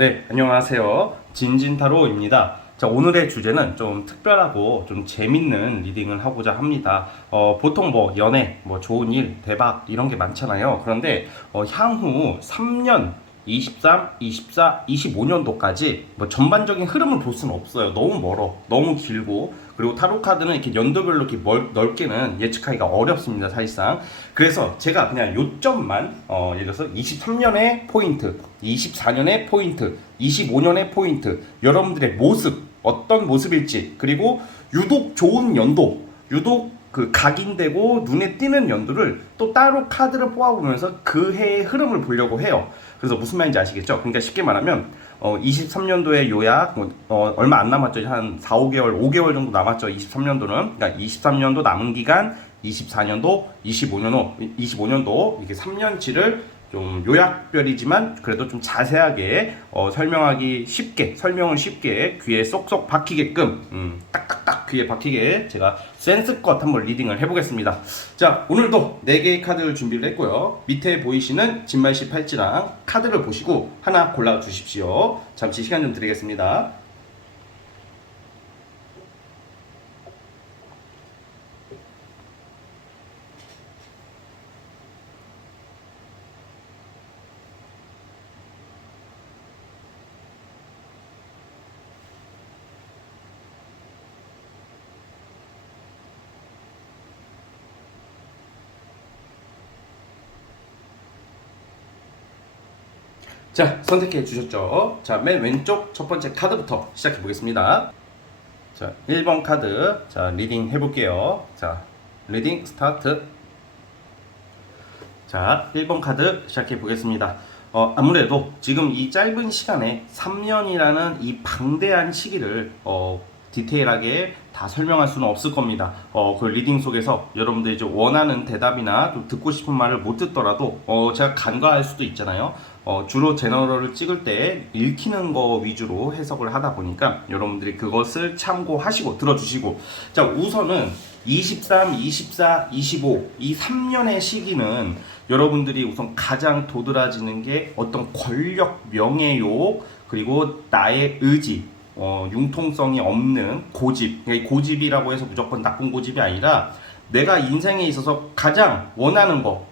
네, 안녕하세요. 진진타로입니다. 자, 오늘의 주제는 좀 특별하고 좀 재밌는 리딩을 하고자 합니다. 보통 뭐 연애, 뭐 좋은 일, 대박 이런 게 많잖아요. 그런데 향후 3년, 23, 24, 25년도까지 뭐 전반적인 흐름을 볼 수는 없어요. 너무 멀어. 너무 길고. 그리고 타로 카드는 이렇게 연도별로 이렇게 넓게는 예측하기가 어렵습니다, 사실상. 그래서 제가 그냥 요점만 예를 들어서 23년의 포인트, 24년의 포인트, 25년의 포인트, 여러분들의 모습, 어떤 모습일지, 그리고 유독 좋은 연도, 유독 그 각인되고 눈에 띄는 연도를 또 따로 카드를 뽑아보면서 그 해의 흐름을 보려고 해요. 그래서 무슨 말인지 아시겠죠? 그러니까 쉽게 말하면 23년도의 요약 얼마 안 남았죠. 한 4, 5개월, 5개월 정도 남았죠. 23년도는. 그러니까 23년도 남은 기간, 24년도, 25년도 이렇게 3년치를 좀 요약별이지만 그래도 좀 자세하게 설명을 쉽게 귀에 쏙쏙 박히게끔 딱딱딱 귀에 박히게 제가 센스껏 한번 리딩을 해보겠습니다. 자, 오늘도 4개의 카드를 준비를 했고요. 밑에 보이시는 진말씨 팔찌랑 카드를 보시고 하나 골라주십시오. 잠시 시간 좀 드리겠습니다. 자, 선택해 주셨죠? 자, 맨 왼쪽 첫 번째 카드부터 시작해 보겠습니다. 자, 1번 카드. 자, 리딩 해볼게요. 자, 리딩 스타트. 자, 1번 카드 시작해 보겠습니다. 아무래도 지금 이 짧은 시간에 3년이라는 이 방대한 시기를 디테일하게 다 설명할 수는 없을 겁니다. 그 리딩 속에서 여러분들이 이제 원하는 대답이나 좀 듣고 싶은 말을 못 듣더라도 제가 간과할 수도 있잖아요. 주로 제너럴을 찍을 때 읽히는 거 위주로 해석을 하다 보니까 여러분들이 그것을 참고하시고 들어주시고, 자, 우선은 23, 24, 25 이 3년의 시기는 여러분들이 우선 가장 도드라지는 게 어떤 권력, 명예욕, 그리고 나의 의지, 융통성이 없는 고집. 그러니까 고집이라고 해서 무조건 나쁜 고집이 아니라 내가 인생에 있어서 가장 원하는 거,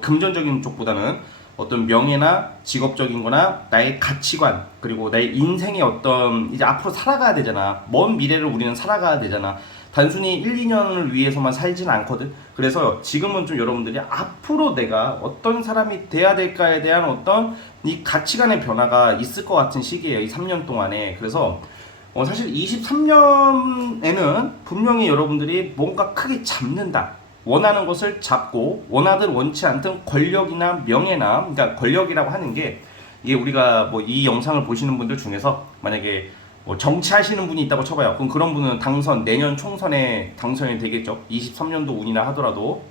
금전적인 쪽보다는 어떤 명예나 직업적인 거나 나의 가치관, 그리고 나의 인생의 어떤 이제 앞으로 살아가야 되잖아. 먼 미래를 우리는 살아가야 되잖아. 단순히 1, 2년을 위해서만 살지는 않거든. 그래서 지금은 좀 여러분들이 앞으로 내가 어떤 사람이 돼야 될까에 대한 어떤 이 가치관의 변화가 있을 것 같은 시기예요. 이 3년 동안에. 그래서 사실 23년에는 분명히 여러분들이 뭔가 크게 잡는다. 원하는 것을 잡고 원하든 원치 않든 권력이나 명예나, 그러니까 권력이라고 하는 게 이게 우리가 뭐 이 영상을 보시는 분들 중에서 만약에 뭐 정치하시는 분이 있다고 쳐봐요. 그럼 그런 분은 내년 총선에 당선이 되겠죠. 23년도 운이나 하더라도.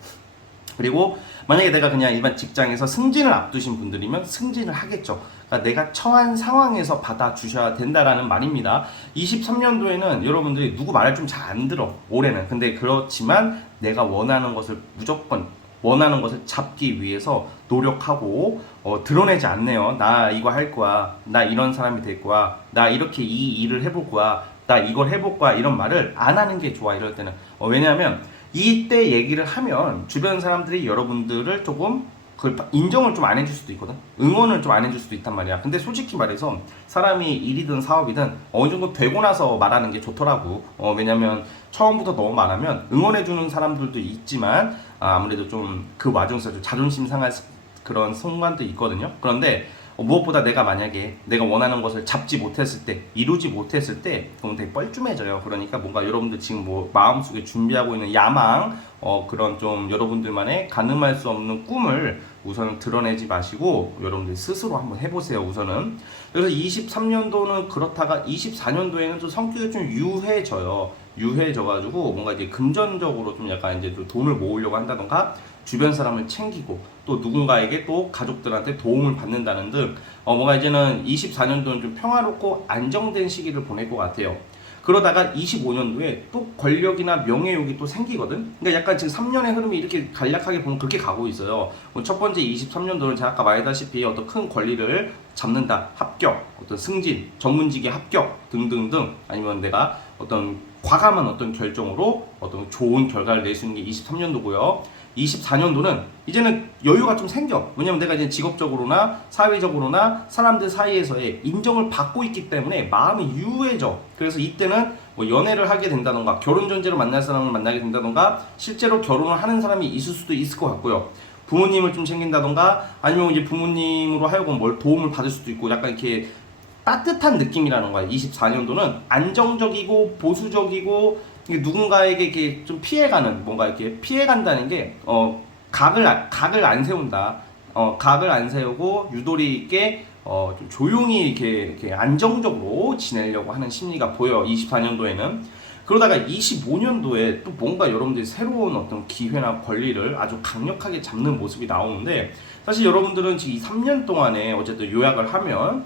그리고 만약에 내가 그냥 일반 직장에서 승진을 앞두신 분들이면 승진을 하겠죠. 그러니까 내가 처한 상황에서 받아주셔야 된다라는 말입니다. 23년도에는 여러분들이 누구 말을 좀 잘 안 들어, 올해는. 근데 그렇지만 내가 원하는 것을 무조건 원하는 것을 잡기 위해서 노력하고 드러내지 않네요. 나 이거 할 거야. 나 이런 사람이 될 거야. 나 이렇게 이 일을 해볼 거야. 나 이걸 해볼 거야. 이런 말을 안 하는 게 좋아, 이럴 때는. 왜냐하면 이때 얘기를 하면 주변 사람들이 여러분들을 조금 그걸 인정을 좀 안 해줄 수도 있거든. 응원을 좀 안 해줄 수도 있단 말이야. 근데 솔직히 말해서 사람이 일이든 사업이든 어느 정도 되고 나서 말하는 게 좋더라고. 왜냐면 처음부터 너무 말하면 응원해주는 사람들도 있지만 아무래도 좀 그 와중에서 좀 자존심 상할 그런 순간도 있거든요. 그런데 무엇보다 내가 만약에 내가 원하는 것을 잡지 못했을 때, 이루지 못했을 때 그러면 되게 뻘쭘해져요. 그러니까 뭔가 여러분들 지금 뭐 마음속에 준비하고 있는 야망, 그런 좀 여러분들만의 가늠할 수 없는 꿈을 우선은 드러내지 마시고 여러분들 스스로 한번 해보세요, 우선은. 그래서 23년도는 그렇다가 24년도에는 좀 성격이 좀 유해져가지고 뭔가 이제 금전적으로 좀 약간 이제 좀 돈을 모으려고 한다던가 주변 사람을 챙기고 또 누군가에게 또 가족들한테 도움을 받는다는 등 뭔가 이제는 24년도는 좀 평화롭고 안정된 시기를 보낼 것 같아요. 그러다가 25년도에 또 권력이나 명예욕이 또 생기거든. 그러니까 약간 지금 3년의 흐름이 이렇게 간략하게 보면 그렇게 가고 있어요. 첫 번째 23년도는 제가 아까 말했다시피 어떤 큰 권리를 잡는다, 합격, 어떤 승진, 전문직의 합격 등등등, 아니면 내가 어떤 과감한 어떤 결정으로 어떤 좋은 결과를 낼 수 있는 게 23년도고요. 24년도는 이제는 여유가 좀 생겨. 왜냐면 내가 이제 직업적으로나 사회적으로나 사람들 사이에서의 인정을 받고 있기 때문에 마음이 유해져. 그래서 이때는 뭐 연애를 하게 된다던가 결혼 전제로 만날 사람을 만나게 된다던가 실제로 결혼을 하는 사람이 있을 수도 있을 것 같고요. 부모님을 좀 챙긴다던가 아니면 이제 부모님으로 하여금 뭘 도움을 받을 수도 있고 약간 이렇게 따뜻한 느낌이라는 거야. 24년도는 안정적이고 보수적이고 누군가에게 이렇게 좀 피해가는, 뭔가 이렇게 피해간다는 게 각을 안 세운다. 각을 안 세우고 유도리 있게 좀 조용히 이렇게 안정적으로 지내려고 하는 심리가 보여. 24년도에는. 그러다가 25년도에 또 뭔가 여러분들이 새로운 어떤 기회나 권리를 아주 강력하게 잡는 모습이 나오는데, 사실 여러분들은 지금 이 3년 동안에 어쨌든 요약을 하면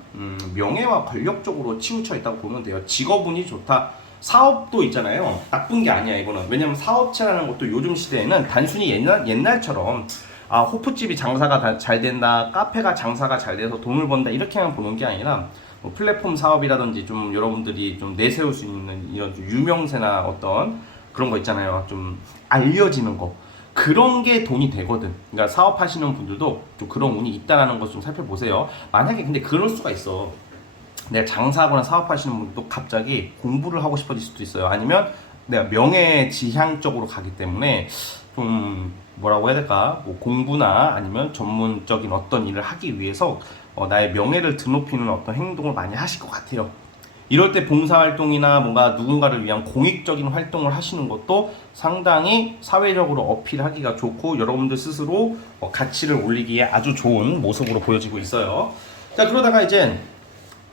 명예와 권력 쪽으로 치우쳐 있다고 보면 돼요. 직업운이 좋다. 사업도 있잖아요. 나쁜 게 아니야 이거는. 왜냐면 사업체라는 것도 요즘 시대에는 단순히 옛날처럼 호프집이 장사가 잘 된다, 카페가 장사가 잘 돼서 돈을 번다 이렇게만 보는 게 아니라 뭐 플랫폼 사업이라든지 좀 여러분들이 좀 내세울 수 있는 이런 좀 유명세나 어떤 그런 거 있잖아요. 좀 알려지는 거. 그런 게 돈이 되거든. 그러니까 사업하시는 분들도 좀 그런 운이 있다라는 것 좀 살펴보세요. 만약에 근데 그럴 수가 있어. 내가 장사하거나 사업하시는 분도 갑자기 공부를 하고 싶어질 수도 있어요. 아니면 내가 명예지향적으로 가기 때문에 좀 뭐라고 해야 될까? 뭐 공부나 아니면 전문적인 어떤 일을 하기 위해서 나의 명예를 드높이는 어떤 행동을 많이 하실 것 같아요. 이럴 때 봉사활동이나 뭔가 누군가를 위한 공익적인 활동을 하시는 것도 상당히 사회적으로 어필하기가 좋고 여러분들 스스로 가치를 올리기에 아주 좋은 모습으로 보여지고 있어요. 자, 그러다가 이제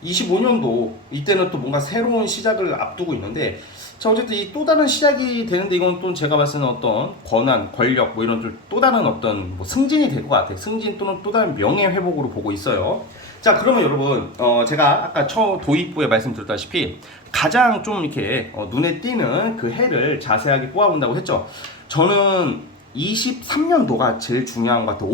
25년도 이때는 또 뭔가 새로운 시작을 앞두고 있는데, 자 어쨌든 이 또 다른 시작이 되는데 이건 또 제가 봤을 때는 어떤 권한, 권력 뭐 이런 또 다른 어떤 뭐 승진이 될 것 같아요. 승진 또는 또 다른 명예 회복으로 보고 있어요. 자 그러면 여러분 제가 아까 도입부에 말씀드렸다시피 가장 좀 이렇게 눈에 띄는 그 해를 자세하게 뽑아본다고 했죠. 저는 23년도가 제일 중요한 것 같아요.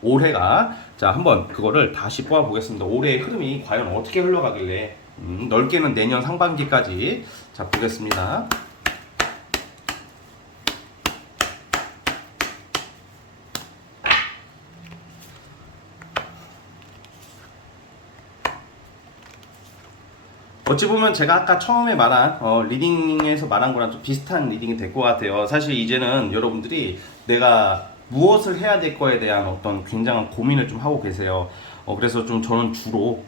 올해가 자 한번 그거를 다시 뽑아 보겠습니다. 올해의 흐름이 과연 어떻게 흘러가길래 넓게는 내년 상반기까지 자 보겠습니다. 어찌 보면 제가 아까 처음에 말한 리딩에서 말한 거랑 좀 비슷한 리딩이 될 것 같아요. 사실 이제는 여러분들이 내가 무엇을 해야 될 거에 대한 어떤 굉장한 고민을 좀 하고 계세요. 그래서 좀 저는 주로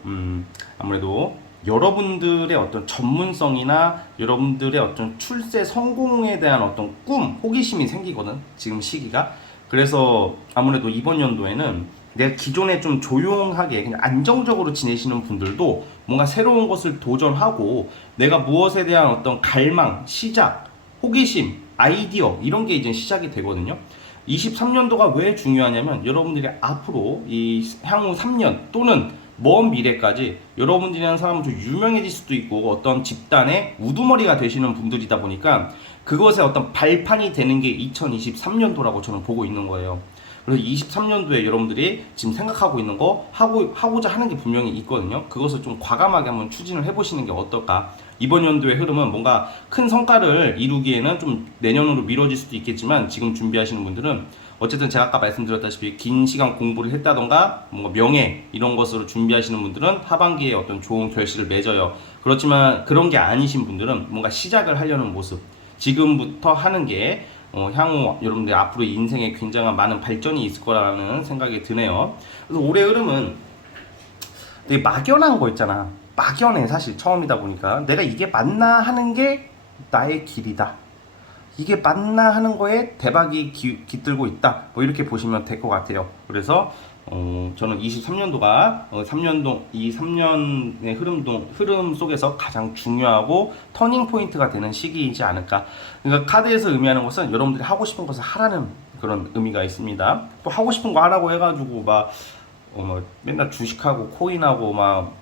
아무래도 여러분들의 어떤 전문성이나 여러분들의 어떤 출세 성공에 대한 어떤 꿈, 호기심이 생기거든, 지금 시기가. 그래서 아무래도 이번 연도에는 내가 기존에 좀 조용하게 그냥 안정적으로 지내시는 분들도 뭔가 새로운 것을 도전하고 내가 무엇에 대한 어떤 갈망, 시작, 호기심, 아이디어 이런 게 이제 시작이 되거든요. 23년도가 왜 중요하냐면 여러분들이 앞으로 이 향후 3년 또는 먼 미래까지 여러분들이라는 사람은 좀 유명해질 수도 있고 어떤 집단의 우두머리가 되시는 분들이다 보니까 그것의 어떤 발판이 되는 게 2023년도라고 저는 보고 있는 거예요. 그래서 23년도에 여러분들이 지금 생각하고 있는 거 하고자 하는 게 분명히 있거든요. 그것을 좀 과감하게 한번 추진을 해보시는 게 어떨까. 이번 연도의 흐름은 뭔가 큰 성과를 이루기에는 좀 내년으로 미뤄질 수도 있겠지만 지금 준비하시는 분들은 어쨌든 제가 아까 말씀드렸다시피 긴 시간 공부를 했다던가 뭔가 명예 이런 것으로 준비하시는 분들은 하반기에 어떤 좋은 결실을 맺어요. 그렇지만 그런 게 아니신 분들은 뭔가 시작을 하려는 모습 지금부터 하는 게 향후 여러분들 앞으로 인생에 굉장한 많은 발전이 있을 거라는 생각이 드네요. 그래서 올해 흐름은 되게 막연한 거 있잖아. 막연해. 사실 처음이다 보니까 내가 이게 맞나 하는 게 나의 길이다, 이게 맞나 하는 거에 대박이 깃들고 있다, 뭐 이렇게 보시면 될 것 같아요. 그래서 저는 23년도가 이 3년의 흐름 속에서 가장 중요하고 터닝 포인트가 되는 시기이지 않을까. 그러니까 카드에서 의미하는 것은 여러분들이 하고 싶은 것을 하라는 그런 의미가 있습니다. 또 하고 싶은 거 하라고 해가지고 막 맨날 주식하고 코인하고 막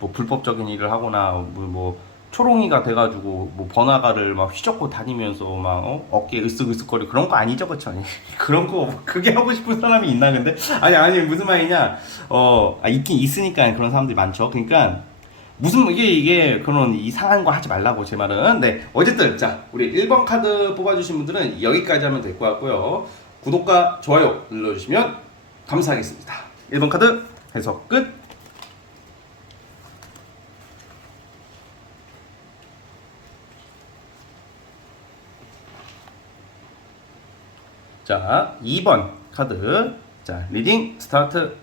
뭐 불법적인 일을 하거나 뭐 초롱이가 돼가지고 뭐 번화가를 막 휘젓고 다니면서 막 어깨 으쓱으쓱거리 그런 거 아니죠, 그쵸? 그런 거 그게 하고 싶은 사람이 있나 근데? 아니 무슨 말이냐? 있긴 있으니까 그런 사람들이 많죠. 그러니까 무슨 이게 그런 이상한 거 하지 말라고 제 말은. 네, 어쨌든 자 우리 1번 카드 뽑아주신 분들은 여기까지 하면 될 것 같고요. 구독과 좋아요 눌러주시면 감사하겠습니다. 1번 카드 해석 끝. 자, 2번 카드. 자, 리딩 스타트.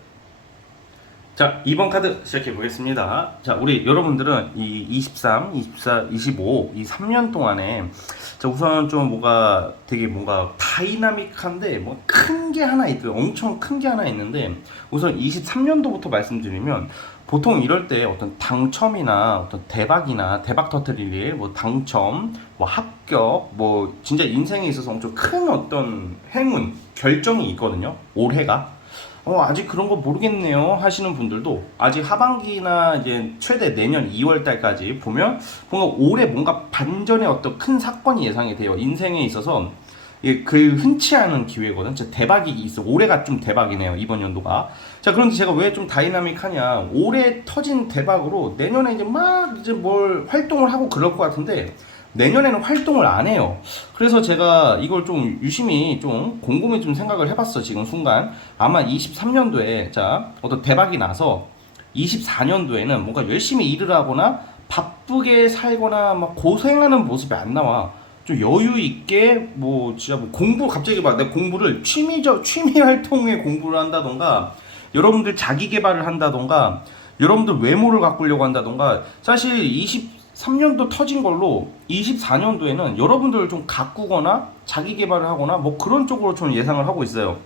자, 2번 카드 시작해 보겠습니다. 자, 우리 여러분들은 이 23, 24, 25, 이 3년 동안에 자, 우선 좀 뭐가 되게 뭔가 다이나믹한데 뭐 큰 게 하나 있고요. 엄청 큰 게 하나 있는데 우선 23년도부터 말씀드리면 보통 이럴 때 어떤 당첨이나 어떤 대박이나 대박 터트릴 일, 뭐 당첨, 뭐 합격, 뭐 진짜 인생에 있어서 엄청 큰 어떤 행운, 결정이 있거든요. 올해가. 아직 그런 거 모르겠네요 하시는 분들도 아직 하반기나 이제 최대 내년 2월 달까지 보면 뭔가 올해 뭔가 반전의 어떤 큰 사건이 예상이 돼요. 인생에 있어서 그 흔치 않은 기회거든. 진짜 대박이 있어. 올해가 좀 대박이네요. 이번 연도가. 자, 그런데 제가 왜 좀 다이나믹하냐? 올해 터진 대박으로 내년에 이제 막 이제 뭘 활동을 하고 그럴 것 같은데 내년에는 활동을 안 해요. 그래서 제가 이걸 좀 유심히 좀 곰곰이 좀 생각을 해봤어. 지금 순간 아마 23년도에 자 어떤 대박이 나서 24년도에는 뭔가 열심히 일을 하거나 바쁘게 살거나 막 고생하는 모습이 안 나와. 좀 여유 있게 뭐 진짜 뭐 공부 갑자기 막 내 공부를 취미 활동에 공부를 한다던가 여러분들 자기 개발을 한다던가 여러분들 외모를 가꾸려고 한다던가 사실 23년도 터진 걸로 24년도에는 여러분들을 좀 가꾸거나 자기 개발을 하거나 뭐 그런 쪽으로 좀 예상을 하고 있어요.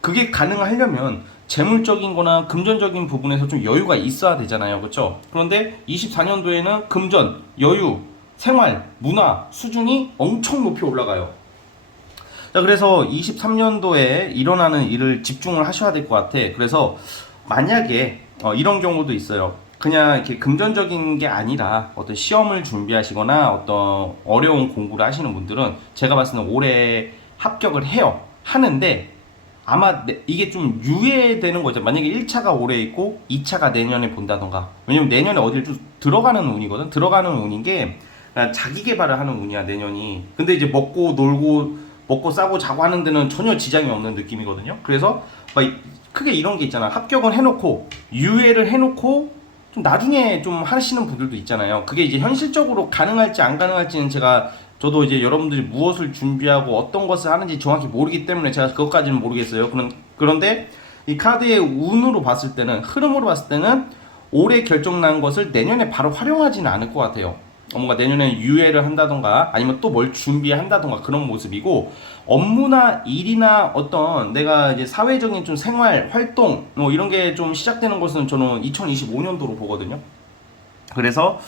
그게 가능하려면 재물적인 거나 금전적인 부분에서 좀 여유가 있어야 되잖아요. 그렇죠? 그런데 24년도에는 금전, 여유, 생활, 문화 수준이 엄청 높이 올라가요. 자, 그래서 23년도에 일어나는 일을 집중을 하셔야 될 것 같아. 그래서 만약에 이런 경우도 있어요. 그냥 이렇게 금전적인 게 아니라 어떤 시험을 준비하시거나 어떤 어려운 공부를 하시는 분들은 제가 봤을 때는 올해 합격을 해요. 하는데 아마 이게 좀 유예되는 거죠. 만약에 1차가 올해 있고 2차가 내년에 본다던가. 왜냐면 내년에 어딜 좀 들어가는 운이거든. 들어가는 운인 게 자기 개발을 하는 운이야 내년이. 근데 이제 먹고 싸고 자고 하는 데는 전혀 지장이 없는 느낌이거든요. 그래서 막 크게 이런 게 있잖아. 합격은 해놓고 유예를 해놓고 좀 나중에 좀 하시는 분들도 있잖아요. 그게 이제 현실적으로 가능할지 안 가능할지는 저도 이제 여러분들이 무엇을 준비하고 어떤 것을 하는지 정확히 모르기 때문에 제가 그것까지는 모르겠어요. 그런데 이 카드의 운으로 봤을 때는 흐름으로 봤을 때는 올해 결정난 것을 내년에 바로 활용하지는 않을 것 같아요. 뭔가 내년에 유예를 한다던가 아니면 또 뭘 준비한다던가 그런 모습이고 업무나 일이나 어떤 내가 이제 사회적인 좀 생활 활동 뭐 이런 게 좀 시작되는 것은 저는 2025년도로 보거든요. 그래서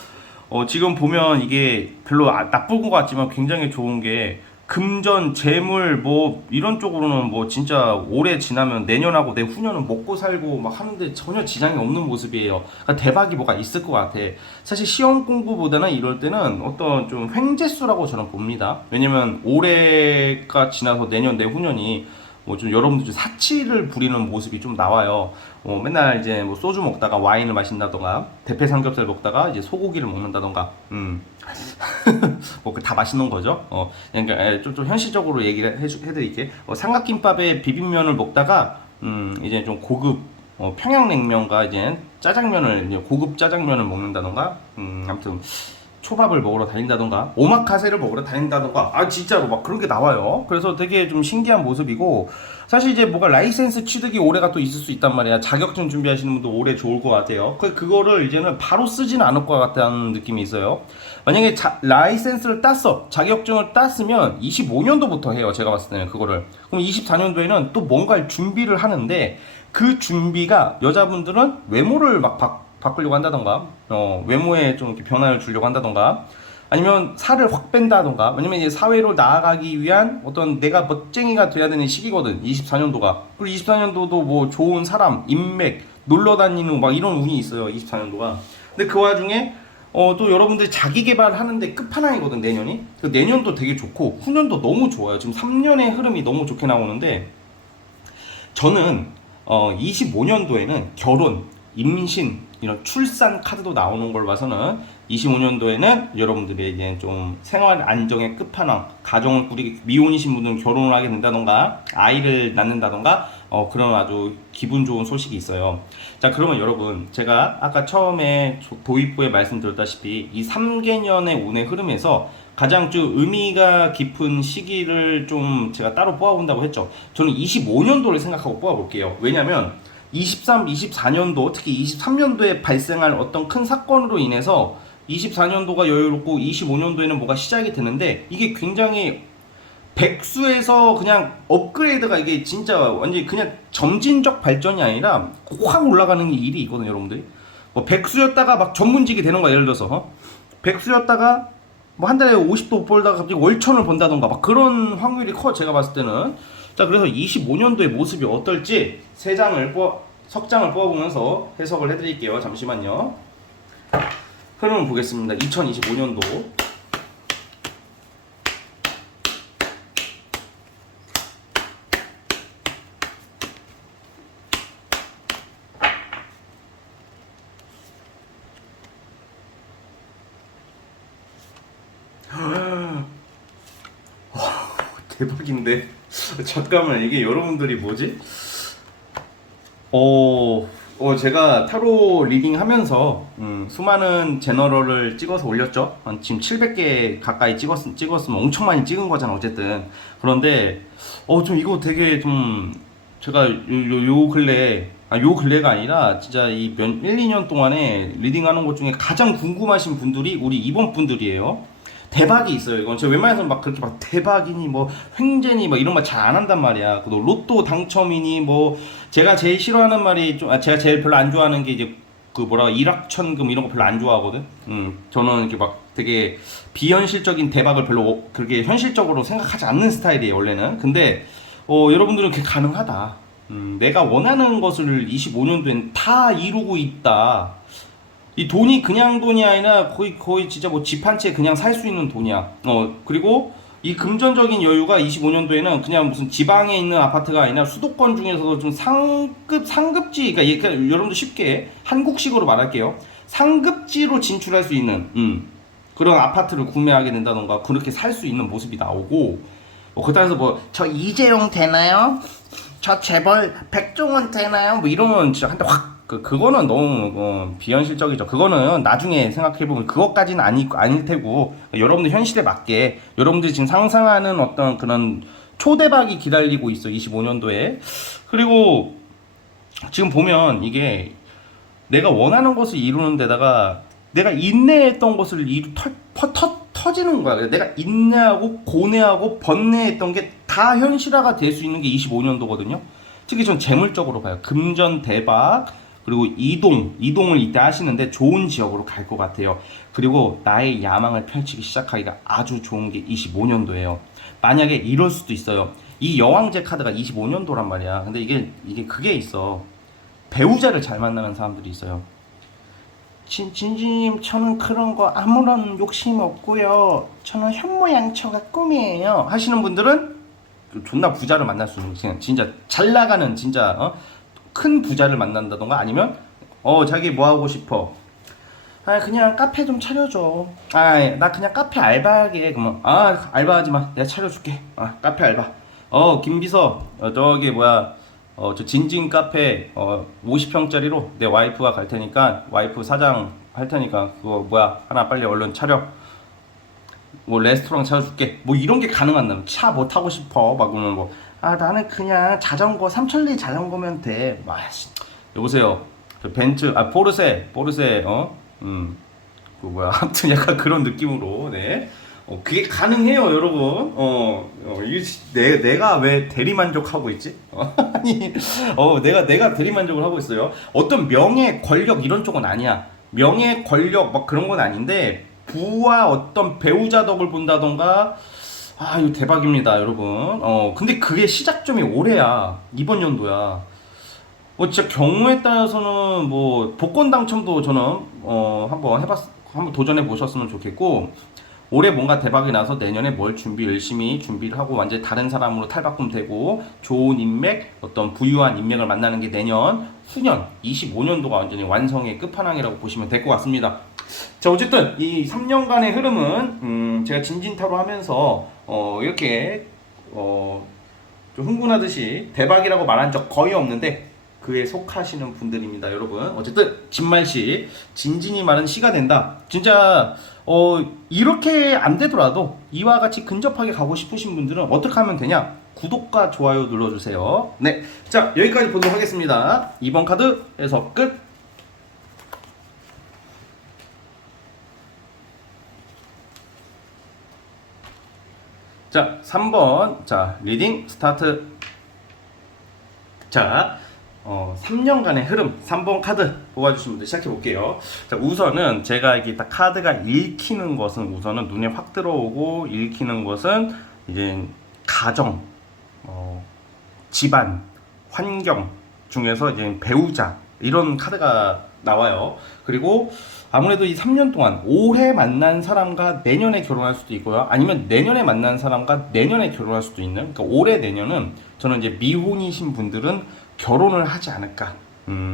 지금 보면 이게 별로 나쁜 것 같지만 굉장히 좋은 게 금전, 재물 뭐 이런 쪽으로는 뭐 진짜 올해 지나면 내년하고 내후년은 먹고 살고 막 하는데 전혀 지장이 없는 모습이에요. 그러니까 대박이 뭐가 있을 것 같아. 사실 시험 공부보다는 이럴 때는 어떤 좀 횡재수라고 저는 봅니다. 왜냐면 올해가 지나서 내년, 내후년이 뭐 좀 여러분들 좀 사치를 부리는 모습이 좀 나와요. 맨날 이제 뭐 소주 먹다가 와인을 마신다던가 대패 삼겹살 먹다가 이제 소고기를 먹는다던가 뭐 다 맛있는 거죠. 그러니까 좀 현실적으로 얘기를 해드릴게. 삼각김밥에 비빔면을 먹다가 이제 좀 고급 평양냉면과 이제 짜장면을 이제 고급 짜장면을 먹는다던가 아무튼 초밥을 먹으러 다닌다던가 오마카세를 먹으러 다닌다던가 진짜로 막 그런 게 나와요. 그래서 되게 좀 신기한 모습이고 사실 이제 뭐가 라이센스 취득이 올해가 또 있을 수 있단 말이야. 자격증 준비하시는 분도 올해 좋을 것 같아요. 그거를 이제는 바로 쓰지는 않을 것 같다는 느낌이 있어요. 만약에 라이센스를 땄어, 자격증을 땄으면 25년도부터 해요. 제가 봤을 때는 그거를. 그럼 24년도에는 또 뭔가를 준비를 하는데 그 준비가 여자분들은 외모를 막 바꾸려고 한다던가 외모에 좀 이렇게 변화를 주려고 한다던가 아니면 살을 확 뺀다던가. 왜냐면 이제 사회로 나아가기 위한 어떤 내가 멋쟁이가 돼야 되는 시기거든 24년도가. 그리고 24년도도 뭐 좋은 사람, 인맥, 놀러 다니는 막 이런 운이 있어요 24년도가. 근데 그 와중에 또 여러분들이 자기 개발하는데 끝판왕이거든, 내년이. 그 내년도 되게 좋고, 후년도 너무 좋아요. 지금 3년의 흐름이 너무 좋게 나오는데, 저는 25년도에는 결혼, 임신, 이런 출산 카드도 나오는 걸 봐서는 25년도에는 여러분들이 이제 좀 생활 안정의 끝판왕, 가정을 꾸리게 미혼이신 분들은 결혼을 하게 된다던가 아이를 낳는다던가 그런 아주 기분 좋은 소식이 있어요. 자, 그러면 여러분, 제가 아까 처음에 도입부에 말씀드렸다시피 이 3개년의 운의 흐름에서 가장 좀 의미가 깊은 시기를 좀 제가 따로 뽑아본다고 했죠. 저는 25년도를 생각하고 뽑아볼게요. 왜냐면 23, 24년도, 특히 23년도에 발생할 어떤 큰 사건으로 인해서 24년도가 여유롭고 25년도에는 뭐가 시작이 되는데, 이게 굉장히 백수에서 그냥 업그레이드가, 이게 진짜 완전히 그냥 점진적 발전이 아니라 확 올라가는 일이 있거든요, 여러분들이. 뭐 백수였다가 막 전문직이 되는 거야. 예를 들어서 백수였다가 뭐 한 달에 50도 벌다가 갑자기 월천을 번다던가 막 그런 확률이 커, 제가 봤을 때는. 자, 그래서 25년도의 모습이 어떨지 석장을 뽑아보면서 해석을 해드릴게요. 잠시만요. 흐름을 보겠습니다. 2025년도. 대박인데. 잠깐만, 이게 여러분들이 뭐지? 제가 타로 리딩 하면서 수많은 제너럴을 찍어서 올렸죠. 지금 700개 가까이 찍었으면 엄청 많이 찍은 거잖아, 어쨌든. 그런데 좀 이거 되게 좀 제가 요 근래가 아니라 진짜 이 1, 2년 동안에 리딩하는 것 중에 가장 궁금하신 분들이 우리 이번 분들이에요. 대박이 있어요. 이건 제가 웬만해서 막 그렇게 막 대박이니 뭐 횡재니 뭐 이런 말 잘 안 한단 말이야. 또 로또 당첨이니 뭐 제가 제일 싫어하는 말이 제가 제일 별로 안 좋아하는 게 이제 그 뭐라 일확천금 이런 거 별로 안 좋아하거든. 저는 이렇게 막 되게 비현실적인 대박을 별로 그렇게 현실적으로 생각하지 않는 스타일이에요, 원래는. 근데 여러분들은 그게 가능하다. 내가 원하는 것을 25년도엔 다 이루고 있다. 이 돈이 그냥 돈이 아니라 거의 진짜 뭐 집 한 채 그냥 살 수 있는 돈이야. 그리고 이 금전적인 여유가 25년도에는 그냥 무슨 지방에 있는 아파트가 아니라 수도권 중에서도 좀 상급지, 그러니까 여러분들 쉽게 한국식으로 말할게요. 상급지로 진출할 수 있는 그런 아파트를 구매하게 된다던가 그렇게 살 수 있는 모습이 나오고, 그렇다고 해서 저 이재용 되나요? 저 재벌 백종원 되나요? 뭐 이러면 진짜 한대 확. 그거는 너무 비현실적이죠. 그거는 나중에 생각해보면 그것까지는 아닐 테고, 여러분들 현실에 맞게 여러분들이 지금 상상하는 어떤 그런 초대박이 기다리고 있어, 25년도에. 그리고 지금 보면 이게 내가 원하는 것을 이루는 데다가 내가 인내했던 것을 터지는 거야. 내가 인내하고 고뇌하고 번뇌했던 게 다 현실화가 될 수 있는 게 25년도거든요. 특히 전 재물적으로 봐요. 금전 대박, 그리고 이동을 이때 하시는데 좋은 지역으로 갈 것 같아요. 그리고 나의 야망을 펼치기 시작하기가 아주 좋은 게 25년도예요. 만약에 이럴 수도 있어요. 이 여왕제 카드가 25년도란 말이야. 근데 이게 그게 있어. 배우자를 잘 만나는 사람들이 있어요. 진진님, 저는 그런 거 아무런 욕심 없고요. 저는 현모양처가 꿈이에요. 하시는 분들은 존나 부자를 만날 수 있는, 그냥 진짜 잘 나가는 진짜 큰 부자를 만난다던가, 아니면 자기 뭐 하고 싶어? 그냥 카페 좀 차려줘. 나 그냥 카페 알바하게. 그러면 알바하지 마, 내가 차려줄게. 카페 알바. 김비서, 저기 뭐야, 저 진진 카페 50평짜리로 내 와이프가 갈 테니까, 와이프 사장 할 테니까 그거 뭐야, 하나 빨리 얼른 차려. 뭐 레스토랑 차려줄게. 뭐 이런 게 가능한다면, 차 뭐 타고 싶어? 막 그러면 나는 그냥 자전거 3천리 자전거면 돼. 여보세요. 벤츠, 포르쉐, 그 뭐야, 아무튼 약간 그런 느낌으로, 네. 그게 가능해요, 여러분. 내가 왜 대리만족하고 있지? 아니, 내가 대리만족을 하고 있어요. 어떤 명예, 권력 이런 쪽은 아니야. 명예, 권력 막 그런 건 아닌데, 부와 어떤 배우자 덕을 본다던가, 이거 대박입니다, 여러분. 근데 그게 시작점이 올해야. 이번 연도야. 진짜 경우에 따라서는 뭐 복권 당첨도 저는 한번 한번 도전해 보셨으면 좋겠고, 올해 뭔가 대박이 나서 내년에 뭘 열심히 준비를 하고 완전히 다른 사람으로 탈바꿈되고 좋은 인맥, 어떤 부유한 인맥을 만나는 게 내년 후년 25년도가 완전히 완성의 끝판왕이라고 보시면 될 것 같습니다. 자, 어쨌든 이 3년간의 흐름은 제가 진진타로 하면서 이렇게 좀 흥분하듯이 대박이라고 말한 적 거의 없는데 그에 속하시는 분들입니다, 여러분. 어쨌든 진말시, 진진이 말은 시가 된다. 진짜 이렇게 안 되더라도 이와 같이 근접하게 가고 싶으신 분들은 어떻게 하면 되냐? 구독과 좋아요 눌러주세요. 네, 자, 여기까지 보도록 하겠습니다. 2번 카드에서 끝. 자, 3번. 자, 리딩 스타트. 자, 3년간의 흐름 3번 카드 뽑아주시면 돼. 시작해 볼게요. 자, 우선은 제가 이게 딱 카드가 읽히는 것은 우선은 눈에 확 들어오고 읽히는 것은 이제 가정, 집안, 환경 중에서 이제 배우자 이런 카드가 나와요. 그리고 아무래도 이 3년 동안 올해 만난 사람과 내년에 결혼할 수도 있고요. 아니면 내년에 만난 사람과 내년에 결혼할 수도 있는. 그러니까 올해 내년은 저는 이제 미혼이신 분들은 결혼을 하지 않을까.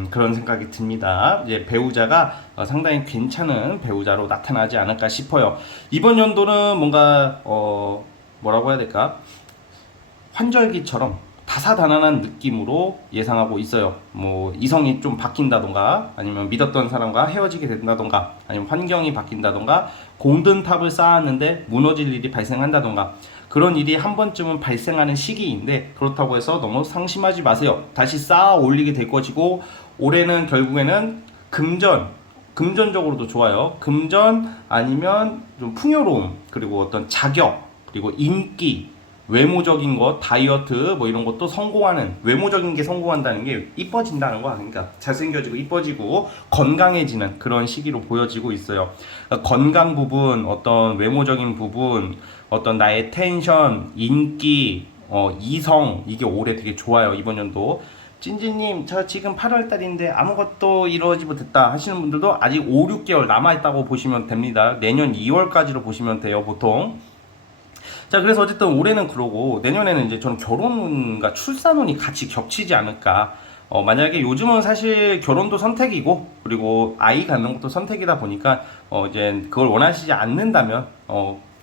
그런 생각이 듭니다. 이제 배우자가 상당히 괜찮은 배우자로 나타나지 않을까 싶어요. 이번 연도는 뭔가 뭐라고 해야 될까? 환절기처럼 다사다난한 느낌으로 예상하고 있어요. 뭐 이성이 좀 바뀐다던가 아니면 믿었던 사람과 헤어지게 된다던가 아니면 환경이 바뀐다던가 골든탑을 쌓았는데 무너질 일이 발생한다던가 그런 일이 한 번쯤은 발생하는 시기인데 그렇다고 해서 너무 상심하지 마세요. 다시 쌓아 올리게 될 것이고 올해는 결국에는 금전적으로도 좋아요. 금전 아니면 좀 풍요로움 그리고 어떤 자격 그리고 인기 외모적인 것, 다이어트 뭐 이런 것도 성공하는 외모적인 게 성공한다는 게 이뻐진다는 거야. 그러니까 잘생겨지고 이뻐지고 건강해지는 그런 시기로 보여지고 있어요. 그러니까 건강 부분, 어떤 외모적인 부분, 어떤 나의 텐션, 인기, 이성 이게 올해 되게 좋아요. 이번 연도. 찐찐님 저 지금 8월달인데 아무것도 이루어지지 못했다 하시는 분들도 아직 5, 6개월 남아있다고 보시면 됩니다. 내년 2월까지로 보시면 돼요, 보통. 자, 그래서 어쨌든 올해는 그러고 내년에는 이제 저는 결혼과 출산운이 같이 겹치지 않을까. 만약에 요즘은 사실 결혼도 선택이고 그리고 아이 갖는 것도 선택이다 보니까 이제 그걸 원하시지 않는다면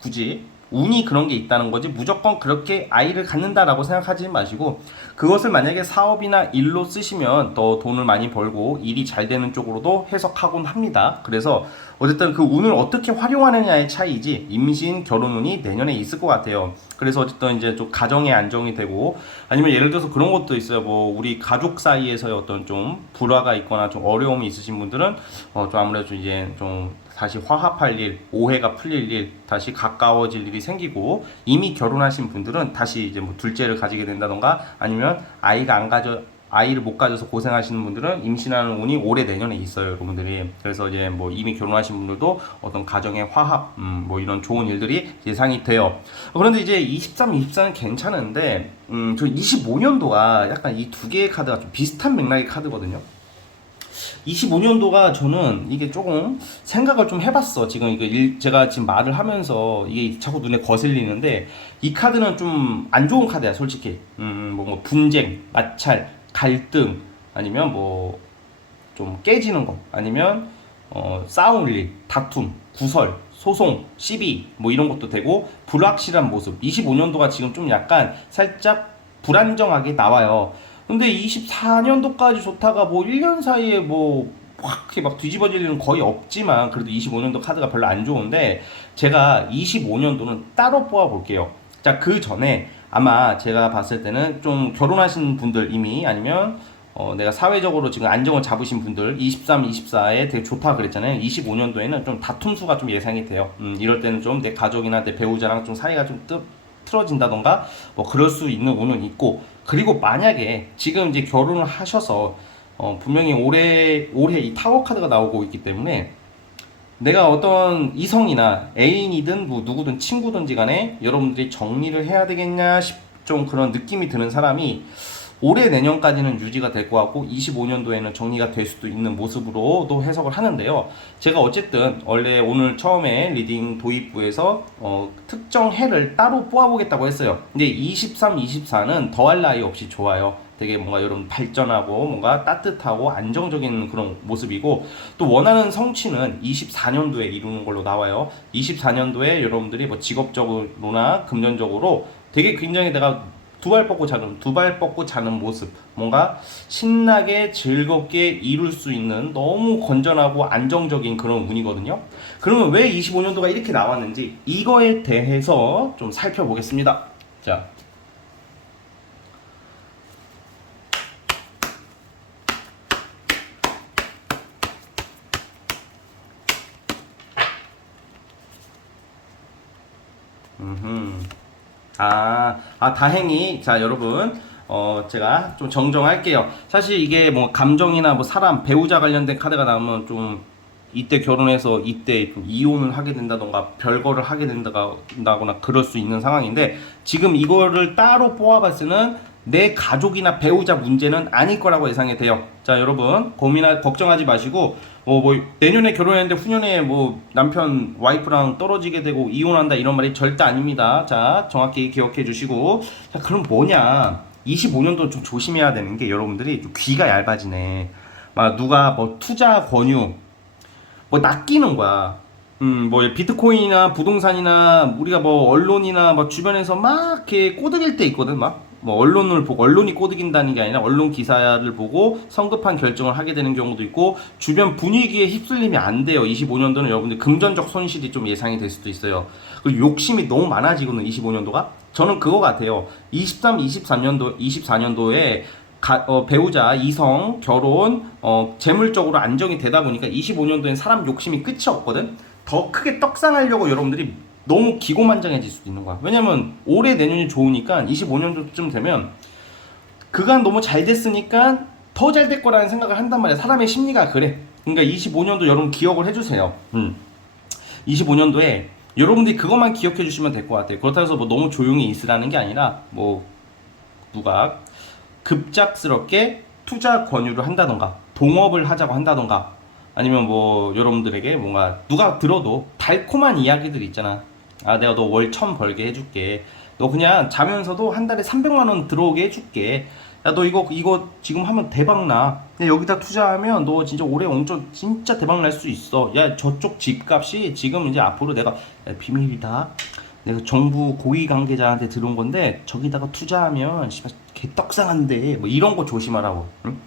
굳이 운이 그런 게 있다는 거지 무조건 그렇게 아이를 갖는다라고 생각하지 마시고 그것을 만약에 사업이나 일로 쓰시면 더 돈을 많이 벌고 일이 잘 되는 쪽으로도 해석하곤 합니다. 그래서 어쨌든 그 운을 어떻게 활용하느냐의 차이지 임신, 결혼운이 내년에 있을 것 같아요. 그래서 어쨌든 이제 좀 가정의 안정이 되고 아니면 예를 들어서 그런 것도 있어요. 뭐 우리 가족 사이에서의 어떤 좀 불화가 있거나 좀 어려움이 있으신 분들은 좀 아무래도 좀 이제 좀 다시 화합할 일, 오해가 풀릴 일, 다시 가까워질 일이 생기고 이미 결혼하신 분들은 다시 이제 뭐 둘째를 가지게 된다던가 아니면 아이를 못 가져서 고생하시는 분들은 임신하는 운이 올해 내년에 있어요, 여러분들이. 그래서 이제 뭐 이미 결혼하신 분들도 어떤 가정의 화합, 뭐 이런 좋은 일들이 예상이 돼요. 그런데 이제 23, 24는 괜찮은데, 저 25년도가 약간 이 두 개의 카드가 좀 비슷한 맥락의 카드거든요. 25년도가 저는 이게 조금 생각을 좀 해봤어. 지금 이거 제가 지금 말을 하면서 이게 자꾸 눈에 거슬리는데 이 카드는 좀 안 좋은 카드야, 솔직히. 뭐 분쟁, 마찰, 갈등, 아니면 뭐 좀 깨지는 거, 아니면 싸울 일, 다툼, 구설, 소송, 시비 뭐 이런 것도 되고 불확실한 모습. 25년도가 지금 좀 약간 살짝 불안정하게 나와요. 근데 24년도까지 좋다가 뭐 1년 사이에 뭐 확 이렇게 막 뒤집어질 일은 거의 없지만 그래도 25년도 카드가 별로 안 좋은데 제가 25년도는 따로 뽑아 볼게요. 자, 그 전에 아마 제가 봤을 때는 좀 결혼하신 분들 이미 아니면 내가 사회적으로 지금 안정을 잡으신 분들 23, 24에 되게 좋다 그랬잖아요. 25년도에는 좀 다툼 수가 좀 예상이 돼요. 이럴 때는 좀 내 가족이나 내 배우자랑 좀 사이가 좀 틀어진다던가 뭐 그럴 수 있는 운은 있고 그리고 만약에 지금 이제 결혼을 하셔서 분명히 올해 이 타워 카드가 나오고 있기 때문에 내가 어떤 이성이나 애인이든 뭐 누구든 친구든지 간에 여러분들이 정리를 해야 되겠냐 좀 그런 느낌이 드는 사람이 올해 내년까지는 유지가 될 것 같고 25년도에는 정리가 될 수도 있는 모습으로도 해석을 하는데요. 제가 어쨌든 원래 오늘 처음에 리딩 도입부에서 특정 해를 따로 뽑아보겠다고 했어요. 근데 23, 24는 더할 나위 없이 좋아요. 되게 뭔가 여러분 발전하고 뭔가 따뜻하고 안정적인 그런 모습이고, 또 원하는 성취는 24년도에 이루는 걸로 나와요. 24년도에 여러분들이 뭐 직업적으로나 금전적으로 되게 굉장히 내가 두 발 뻗고 자는 모습, 뭔가 신나게 즐겁게 이룰 수 있는 너무 건전하고 안정적인 그런 운이거든요. 그러면 왜 25년도가 이렇게 나왔는지 이거에 대해서 좀 살펴보겠습니다. 자, 다행히, 자, 여러분, 제가 좀 정정할게요. 사실 이게 뭐 감정이나 뭐 사람, 배우자 관련된 카드가 나오면 좀 이때 결혼해서 이때 좀 이혼을 하게 된다던가 별거를 하게 된다거나 그럴 수 있는 상황인데, 지금 이거를 따로 뽑아봤을 때는 내 가족이나 배우자 문제는 아닐 거라고 예상이 돼요. 자, 여러분 걱정하지 마시고, 뭐 내년에 결혼했는데 후년에 뭐 남편 와이프랑 떨어지게 되고 이혼한다 이런 말이 절대 아닙니다. 자, 정확히 기억해 주시고, 자, 그럼 뭐냐, 25년도 좀 조심해야 되는 게, 여러분들이 좀 귀가 얇아지네. 막 누가 뭐 투자 권유 뭐 낚이는 거야. 뭐 비트코인이나 부동산이나 우리가 뭐 언론이나 막 주변에서 막 이렇게 꼬드길 때 있거든. 막 뭐 언론을 보고, 언론이 꼬드긴다는 게 아니라 언론 기사를 보고 성급한 결정을 하게 되는 경우도 있고, 주변 분위기에 휩쓸리면 안 돼요. 25년도는 여러분들 금전적 손실이 좀 예상이 될 수도 있어요. 그리고 욕심이 너무 많아지거든 25년도가. 저는 그거 같아요. 23, 24년도에 배우자, 이성, 결혼, 재물적으로 안정이 되다 보니까 25년도엔 사람 욕심이 끝이 없거든. 더 크게 떡상하려고 여러분들이 너무 기고만장해질 수도 있는 거야. 왜냐면 올해 내년이 좋으니까 25년도쯤 되면 그간 너무 잘 됐으니까 더 잘 될 거라는 생각을 한단 말이야. 사람의 심리가 그래. 그러니까 25년도 여러분 기억을 해주세요. 25년도에 여러분들이 그것만 기억해 주시면 될 것 같아요. 그렇다고 해서 뭐 너무 조용히 있으라는 게 아니라, 뭐 누가 급작스럽게 투자 권유를 한다던가 동업을 하자고 한다던가, 아니면 뭐 여러분들에게 뭔가 누가 들어도 달콤한 이야기들 있잖아. 내가 너 월 1000 벌게 해줄게. 너 그냥 자면서도 한 달에 300만 원 들어오게 해줄게. 야, 너 이거 지금 하면 대박 나. 야, 여기다 투자하면 너 진짜 올해 엄청 진짜 대박 날 수 있어. 야, 저쪽 집값이 지금 이제 앞으로 내가, 야, 비밀이다. 내가 정부 고위 관계자한테 들은 건데 저기다가 투자하면 씨발 개떡상한데, 뭐 이런 거 조심하라고. 응?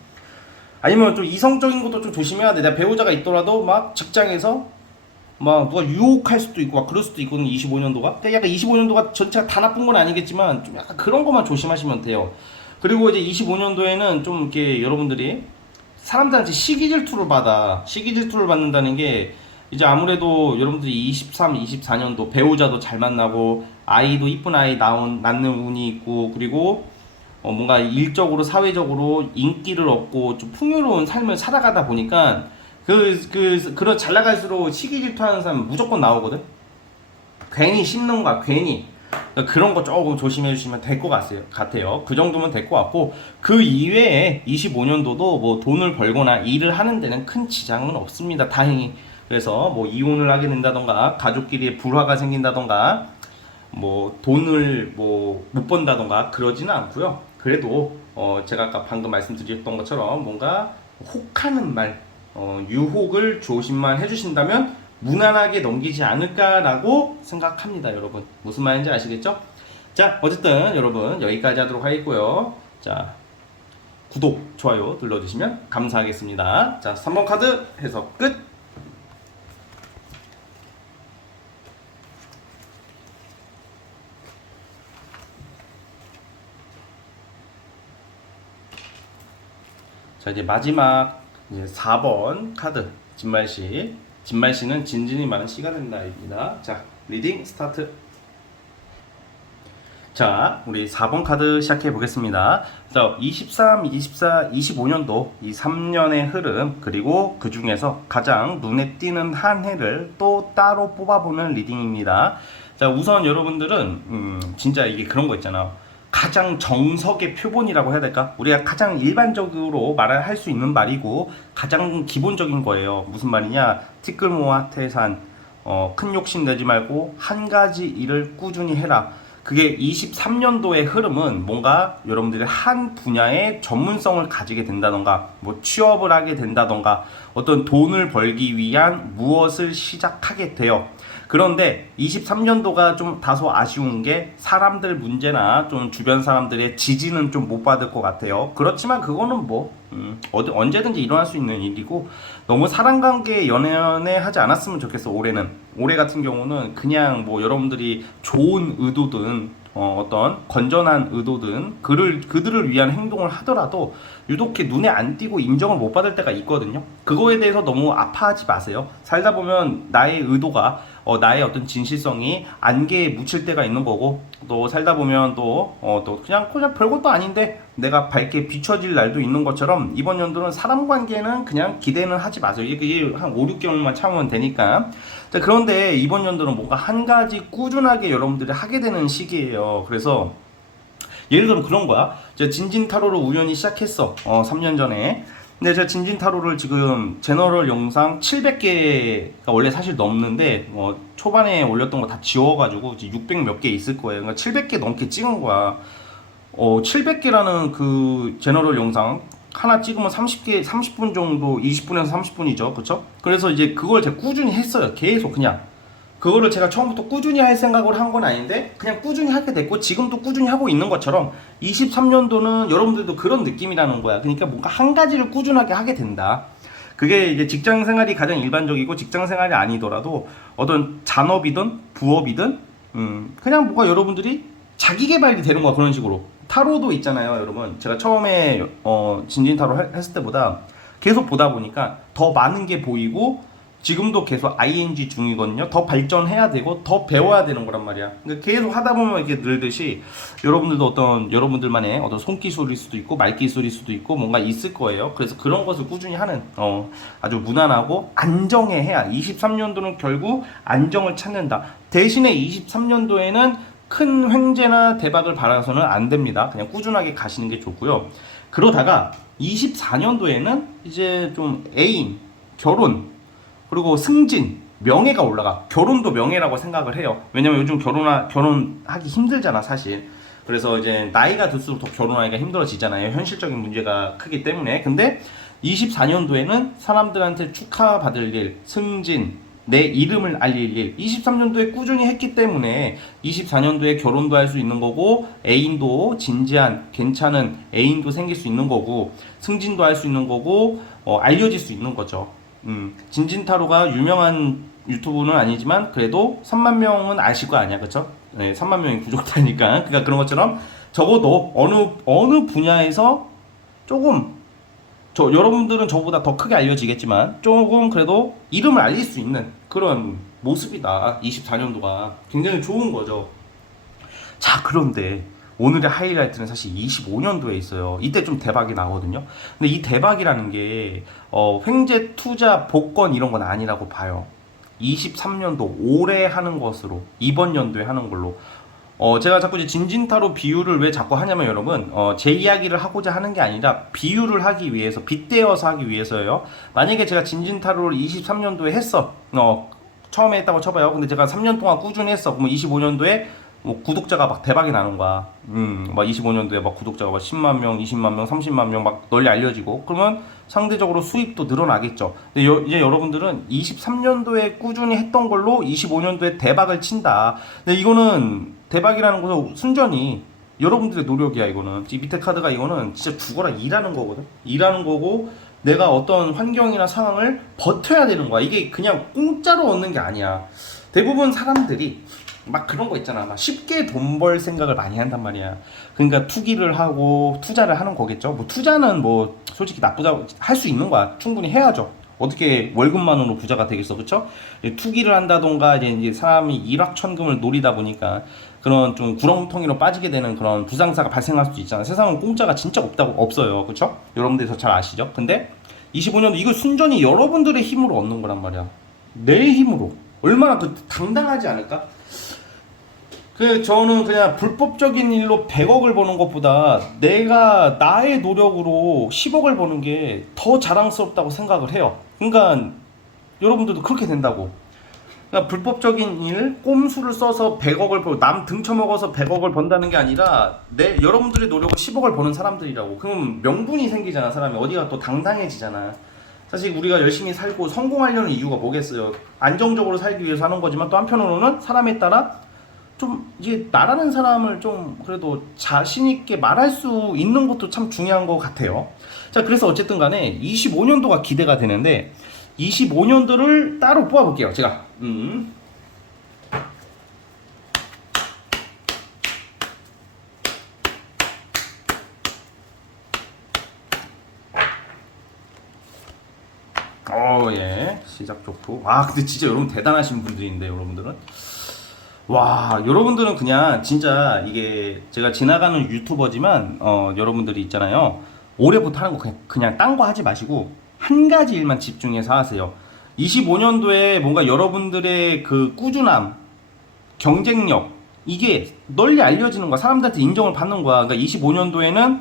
아니면 좀 이성적인 것도 좀 조심해야 돼. 내가 배우자가 있더라도 막 직장에서 막 누가 유혹할 수도 있고 막 그럴 수도 있거든 25년도가. 그러니까 약간 25년도가 전체가 다 나쁜 건 아니겠지만 좀 약간 그런 것만 조심하시면 돼요. 그리고 이제 25년도에는 좀 이렇게 여러분들이 사람들한테 시기 질투를 받는다는 게, 이제 아무래도 여러분들이 23, 24년도 배우자도 잘 만나고 아이도 이쁜 아이 낳는 운이 있고, 그리고 뭔가 일적으로 사회적으로 인기를 얻고 좀 풍요로운 삶을 살아가다 보니까 그런 잘 나갈수록 시기 질투하는 사람 무조건 나오거든. 괜히 씹는 거야, 괜히. 그러니까 그런 거 조금 조심해 주시면 될 것 같아요. 그 정도면 될 것 같고, 그 이외에 25년도도 뭐 돈을 벌거나 일을 하는 데는 큰 지장은 없습니다, 다행히. 그래서 뭐 이혼을 하게 된다던가 가족끼리 불화가 생긴다던가 뭐 돈을 뭐 못 번다던가 그러지는 않고요. 그래도 제가 아까 방금 말씀드렸던 것처럼 뭔가 혹하는 말, 유혹을 조심만 해주신다면 무난하게 넘기지 않을까라고 생각합니다, 여러분. 무슨 말인지 아시겠죠? 자, 어쨌든 여러분 여기까지 하도록 하겠고요. 자, 구독, 좋아요 눌러주시면 감사하겠습니다. 자, 3번 카드 해석 끝. 자, 이제 마지막 이제 4번 카드 진말씨. 진말씨는 진진이 많은 씨가 된다입니다. 자, 리딩 스타트. 자, 우리 4번 카드 시작해 보겠습니다. 자, 23, 24, 25년도 이 3년의 흐름, 그리고 그 중에서 가장 눈에 띄는 한 해를 또 따로 뽑아보는 리딩입니다. 자, 우선 여러분들은 진짜 이게 그런 거 있잖아. 가장 정석의 표본이라고 해야 될까? 우리가 가장 일반적으로 말을 할 수 있는 말이고 가장 기본적인 거예요. 무슨 말이냐? 티끌모아 태산. 큰 욕심 내지 말고 한 가지 일을 꾸준히 해라. 그게 23년도의 흐름은 뭔가 여러분들이 한 분야의 전문성을 가지게 된다던가 뭐 취업을 하게 된다던가 어떤 돈을 벌기 위한 무엇을 시작하게 돼요. 그런데 23년도가 좀 다소 아쉬운 게 사람들 문제나 좀 주변 사람들의 지지는 좀 못 받을 것 같아요. 그렇지만 그거는 뭐 언제든지 일어날 수 있는 일이고 너무 사랑관계 연애하지 않았으면 좋겠어. 올해 같은 경우는 그냥 뭐 여러분들이 좋은 의도든 어떤 건전한 의도든 그들을 위한 행동을 하더라도 유독히 눈에 안 띄고 인정을 못 받을 때가 있거든요. 그거에 대해서 너무 아파하지 마세요. 살다 보면 나의 의도가 나의 어떤 진실성이 안개에 묻힐 때가 있는 거고 또 살다 보면 또 그냥 별것도 아닌데 내가 밝게 비춰질 날도 있는 것처럼 이번 연도는 사람 관계는 그냥 기대는 하지 마세요. 이게 한 5, 6개월만 참으면 되니까. 자, 그런데 이번 연도는 뭔가 한 가지 꾸준하게 여러분들이 하게 되는 시기예요. 그래서 예를 들어 그런 거야. 제가 진진타로를 우연히 시작했어. 3년 전에. 근데 제가 진진타로를 지금 제너럴 영상 700개가 원래 사실 넘는데 초반에 올렸던 거 다 지워가지고 이제 600 몇 개 있을 거예요. 그러니까 700개 넘게 찍은 거야. 700개라는 그 제너럴 영상 하나 찍으면 30분 정도, 20분에서 30분이죠. 그쵸? 그래서 이제 그걸 제가 꾸준히 했어요. 계속 그냥. 그거를 제가 처음부터 꾸준히 할 생각을 한 건 아닌데 그냥 꾸준히 하게 됐고 지금도 꾸준히 하고 있는 것처럼 23년도는 여러분들도 그런 느낌이라는 거야. 그러니까 뭔가 한 가지를 꾸준하게 하게 된다. 그게 이제 직장 생활이 가장 일반적이고 직장 생활이 아니더라도 어떤 잔업이든 부업이든 그냥 뭔가 여러분들이 자기 개발이 되는 거야. 그런 식으로. 타로도 있잖아요, 여러분. 제가 처음에 진진타로 했을 때보다 계속 보다 보니까 더 많은 게 보이고 지금도 계속 ING 중이거든요. 더 발전해야 되고 더 배워야 되는 거란 말이야. 그러니까 계속 하다 보면 이게 늘듯이 여러분들도 여러분들만의 어떤 손기술일 수도 있고 말기술일 수도 있고 뭔가 있을 거예요. 그래서 그런 것을 꾸준히 하는 아주 무난하고 안정해 해야 23년도는 결국 안정을 찾는다. 대신에 23년도에는 큰 횡재나 대박을 바라서는 안 됩니다. 그냥 꾸준하게 가시는 게 좋고요. 그러다가 24년도에는 이제 좀 애인, 결혼 그리고 승진, 명예가 올라가. 결혼도 명예라고 생각을 해요. 왜냐면 요즘 결혼하기 힘들잖아, 사실. 그래서 이제 나이가 들수록 더 결혼하기가 힘들어지잖아요. 현실적인 문제가 크기 때문에. 근데 24년도에는 사람들한테 축하받을 일, 승진, 내 이름을 알릴 일, 23년도에 꾸준히 했기 때문에 24년도에 결혼도 할 수 있는 거고 애인도 진지한 괜찮은 애인도 생길 수 있는 거고 승진도 할 수 있는 거고 알려질 수 있는 거죠. 진진타로가 유명한 유튜브는 아니지만 그래도 3만 명은 아실 거 아니야, 그쵸? 네, 3만 명이 부족하니까. 그러니까 그런 것처럼 적어도 어느 분야에서 조금 여러분들은 저보다 더 크게 알려지겠지만 조금 그래도 이름을 알릴 수 있는 그런 모습이다. 24년도가 굉장히 좋은 거죠. 자, 그런데 오늘의 하이라이트는 사실 25년도에 있어요. 이때 좀 대박이 나거든요. 근데 이 대박이라는 게 횡재, 투자, 복권 이런 건 아니라고 봐요. 23년도 올해 하는 것으로 이번 연도에 하는 걸로 제가 자꾸 이제 진진타로 비유를 왜 자꾸 하냐면 여러분 제 이야기를 하고자 하는 게 아니라 비유를 하기 위해서 빗대어서 하기 위해서예요. 만약에 제가 진진타로를 23년도에 했어. 처음에 했다고 쳐봐요. 근데 제가 3년 동안 꾸준히 했어. 그러면 25년도에 뭐 구독자가 막 대박이 나는 거야. 막 25년도에 막 구독자가 막 10만 명, 20만 명, 30만 명 막 널리 알려지고 그러면 상대적으로 수입도 늘어나겠죠. 근데 이제 여러분들은 23년도에 꾸준히 했던 걸로 25년도에 대박을 친다. 근데 이거는 대박이라는 것은 순전히 여러분들의 노력이야. 이거는 이 밑에 카드가 이거는 진짜 죽어라 일하는 거거든. 일하는 거고 내가 어떤 환경이나 상황을 버텨야 되는 거야. 이게 그냥 공짜로 얻는 게 아니야. 대부분 사람들이 막 그런 거 있잖아. 막 쉽게 돈 벌 생각을 많이 한단 말이야. 그러니까 투기를 하고 투자를 하는 거겠죠. 뭐 투자는 뭐 솔직히 나쁘다고 할 수 있는 거야. 충분히 해야죠. 어떻게 월급만으로 부자가 되겠어, 그쵸? 투기를 한다던가 이제 사람이 일확천금을 노리다 보니까 그런 좀 구렁텅이로 빠지게 되는 그런 부상사가 발생할 수도 있잖아. 세상은 공짜가 진짜 없어요, 그쵸? 여러분들이 더 잘 아시죠? 근데 25년 이거 순전히 여러분들의 힘으로 얻는 거란 말이야. 내 힘으로 얼마나 그 당당하지 않을까? 저는 그냥 불법적인 일로 100억을 버는 것보다 내가 나의 노력으로 10억을 버는 게 더 자랑스럽다고 생각을 해요. 그러니까 여러분들도 그렇게 된다고. 그러니까 불법적인 일, 꼼수를 써서 100억을 벌고 남 등쳐먹어서 100억을 번다는 게 아니라 여러분들의 노력을 10억을 버는 사람들이라고. 그럼 명분이 생기잖아. 사람이 어디가 또 당당해지잖아. 사실 우리가 열심히 살고 성공하려는 이유가 뭐겠어요. 안정적으로 살기 위해서 하는 거지만 또 한편으로는 사람에 따라 좀 이제 나라는 사람을 좀 그래도 자신 있게 말할 수 있는 것도 참 중요한 것 같아요. 자, 그래서 어쨌든 간에 25년도가 기대가 되는데 25년도를 따로 뽑아볼게요. 제가 예, 시작 좋고. 근데 진짜 여러분 대단하신 분들인데, 여러분들은 여러분들은 그냥 진짜 이게 제가 지나가는 유튜버지만 여러분들이 있잖아요. 올해부터 하는 거 그냥 딴 거 하지 마시고 한 가지 일만 집중해서 하세요. 25년도에 뭔가 여러분들의 그 꾸준함, 경쟁력 이게 널리 알려지는 거야. 사람들한테 인정을 받는 거야. 그러니까 25년도에는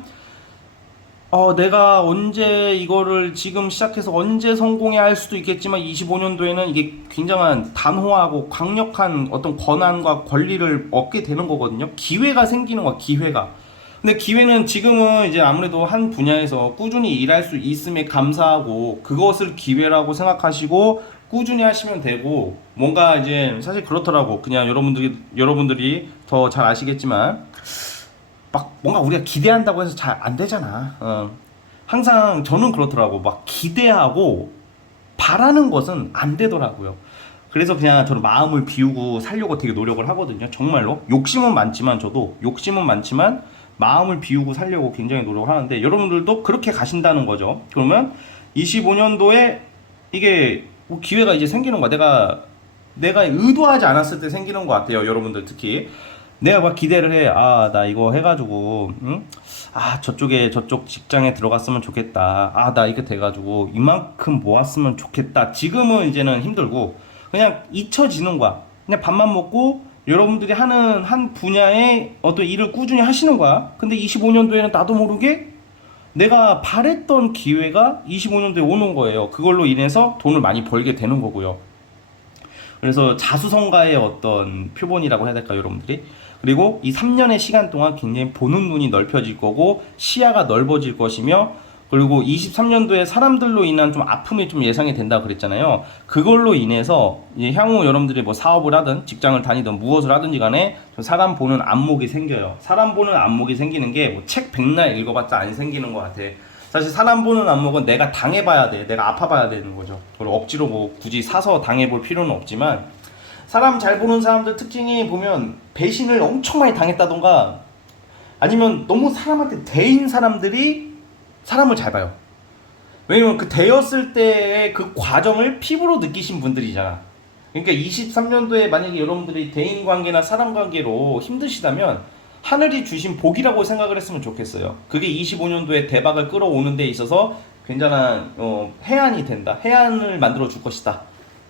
내가 언제 이거를 지금 시작해서 언제 성공해야 할 수도 있겠지만 25년도에는 이게 굉장한 단호하고 강력한 어떤 권한과 권리를 얻게 되는 거거든요. 기회가 생기는 거야, 기회가. 근데 기회는 지금은 이제 아무래도 한 분야에서 꾸준히 일할 수 있음에 감사하고 그것을 기회라고 생각하시고 꾸준히 하시면 되고, 뭔가 이제 사실 그렇더라고. 그냥 여러분들이 더 잘 아시겠지만 막 뭔가 우리가 기대한다고 해서 잘 안 되잖아. 항상 저는 그렇더라고. 막 기대하고 바라는 것은 안 되더라고요. 그래서 그냥 저는 마음을 비우고 살려고 되게 노력을 하거든요. 정말로 욕심은 많지만, 저도 욕심은 많지만 마음을 비우고 살려고 굉장히 노력을 하는데, 여러분들도 그렇게 가신다는 거죠. 그러면 25년도에 이게 뭐 기회가 이제 생기는 거야. 내가 의도하지 않았을 때 생기는 것 같아요. 여러분들 특히 내가 막 기대를 해. 나 이거 해가지고, 응? 저쪽 직장에 들어갔으면 좋겠다. 나 이거 돼가지고 이만큼 모았으면 좋겠다. 지금은 이제는 힘들고 그냥 잊혀지는 거야. 그냥 밥만 먹고 여러분들이 하는 한 분야의 어떤 일을 꾸준히 하시는 거야. 근데 25년도에는 나도 모르게 내가 바랬던 기회가 25년도에 오는 거예요. 그걸로 인해서 돈을 많이 벌게 되는 거고요. 그래서 자수성가의 어떤 표본이라고 해야 될까요, 여러분들이? 그리고 이 3년의 시간 동안 굉장히 보는 눈이 넓혀질 거고 시야가 넓어질 것이며, 그리고 23년도에 사람들로 인한 좀 아픔이 좀 예상이 된다고 그랬잖아요. 그걸로 인해서 이제 향후 여러분들이 뭐 사업을 하든 직장을 다니든 무엇을 하든지 간에 좀 사람 보는 안목이 생겨요. 사람 보는 안목이 생기는 게 뭐 책 백날 읽어봤자 안 생기는 것 같아. 사실 사람 보는 안목은 내가 당해봐야 돼. 내가 아파봐야 되는 거죠. 그리고 억지로 뭐 굳이 사서 당해볼 필요는 없지만, 사람 잘 보는 사람들 특징이 보면 배신을 엄청 많이 당했다던가 아니면 너무 사람한테 대인 사람들이 사람을 잘 봐요. 왜냐면 그 대였을 때의 그 과정을 피부로 느끼신 분들이잖아. 그러니까 23년도에 만약에 여러분들이 대인 관계나 사람 관계로 힘드시다면 하늘이 주신 복이라고 생각을 했으면 좋겠어요. 그게 25년도에 대박을 끌어오는 데 있어서 굉장한 해안이 된다. 해안을 만들어 줄 것이다.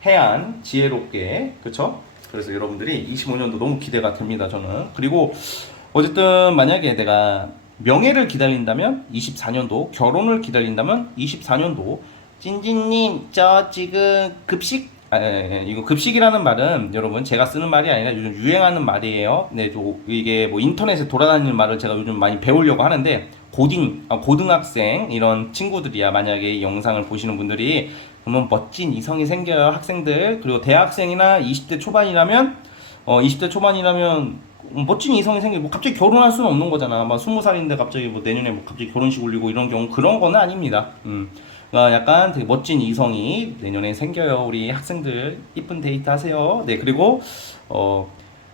해안, 지혜롭게, 그쵸? 그래서 여러분들이 25년도 너무 기대가 됩니다, 저는. 그리고 어쨌든 만약에 내가 명예를 기다린다면 24년도, 결혼을 기다린다면 24년도. 찐찐님, 저 지금 급식, 이거 급식이라는 말은 여러분 제가 쓰는 말이 아니라 요즘 유행하는 말이에요. 네, 이게 뭐 인터넷에 돌아다니는 말을 제가 요즘 많이 배우려고 하는데, 고등학생 이런 친구들이야. 만약에 이 영상을 보시는 분들이 그러면 멋진 이성이 생겨요, 학생들. 그리고 대학생이나 20대 초반이라면 멋진 이성이 생기고, 뭐 갑자기 결혼할 수는 없는 거잖아. 막 20살인데 갑자기 뭐 내년에 뭐 갑자기 결혼식 올리고 이런 경우, 그런 거는 아닙니다. 그러니까 약간 되게 멋진 이성이 내년에 생겨요. 우리 학생들 이쁜 데이트 하세요. 네, 그리고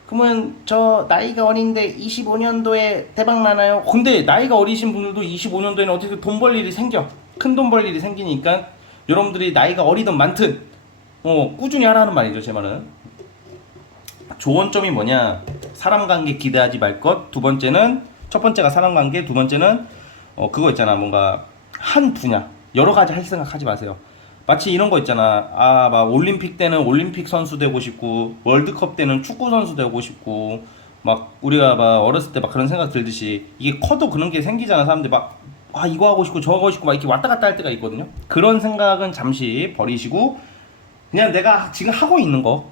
그러면 저 나이가 어린데 25년도에 대박 나나요? 근데 나이가 어리신 분들도 25년도에는 어떻게 돈 벌 일이 생겨. 큰 돈 벌 일이 생기니까 여러분들이 나이가 어리든 많든 꾸준히 하라는 말이죠, 제 말은. 조언점이 뭐냐? 사람 관계 기대하지 말 것. 첫 번째가 사람 관계, 두 번째는 그거 있잖아. 뭔가 한 분야 여러 가지 할 생각하지 마세요. 마치 이런 거 있잖아. 막 올림픽 때는 올림픽 선수 되고 싶고, 월드컵 때는 축구 선수 되고 싶고, 막 우리가 막 어렸을 때 막 그런 생각 들듯이 이게 커도 그런 게 생기잖아. 사람들이 막 아 이거 하고 싶고 저거 하고 싶고 막 이렇게 왔다 갔다 할 때가 있거든요. 그런 생각은 잠시 버리시고 그냥 내가 지금 하고 있는 거,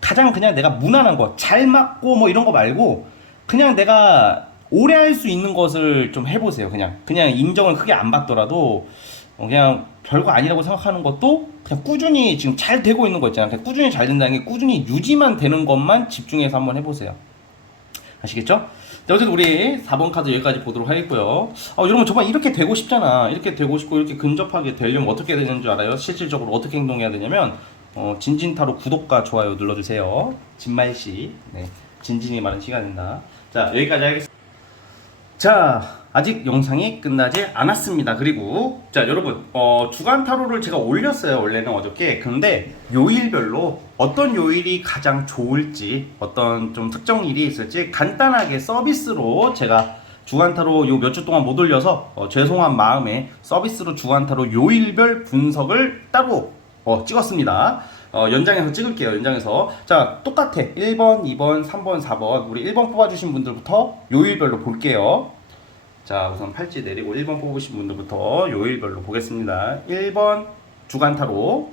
가장 그냥 내가 무난한 거, 잘 맞고 뭐 이런 거 말고 그냥 내가 오래 할 수 있는 것을 좀 해보세요. 그냥 인정을 크게 안 받더라도 그냥 별거 아니라고 생각하는 것도 그냥 꾸준히 지금 잘 되고 있는 거 있잖아요. 그냥 꾸준히 잘 된다는 게 꾸준히 유지만 되는 것만 집중해서 한번 해보세요. 아시겠죠? 자, 어쨌든 우리 4번 카드 여기까지 보도록 하겠고요. 여러분 정말 이렇게 되고 싶잖아. 이렇게 되고 싶고 이렇게 근접하게 되려면 어떻게 되는 줄 알아요? 실질적으로 어떻게 행동해야 되냐면 진진타로 구독과 좋아요 눌러주세요. 진말씨, 네, 진진이 말은 시간 된다. 자, 여기까지 하겠습니다. 자, 아직 영상이 끝나지 않았습니다. 그리고 자 여러분 주간 타로를 제가 올렸어요. 원래는 어저께. 근데 요일별로 어떤 요일이 가장 좋을지, 어떤 좀 특정 일이 있을지 간단하게 서비스로 제가 주간 타로 요 몇 주 동안 못 올려서 죄송한 마음에 서비스로 주간 타로 요일별 분석을 따로 찍었습니다. 연장해서 찍을게요. 연장해서. 자, 똑같아. 1번, 2번, 3번, 4번. 우리 1번 뽑아주신 분들부터 요일별로 볼게요. 자, 우선 팔찌 내리고 1번 뽑으신 분들부터 요일별로 보겠습니다. 1번 주간타로.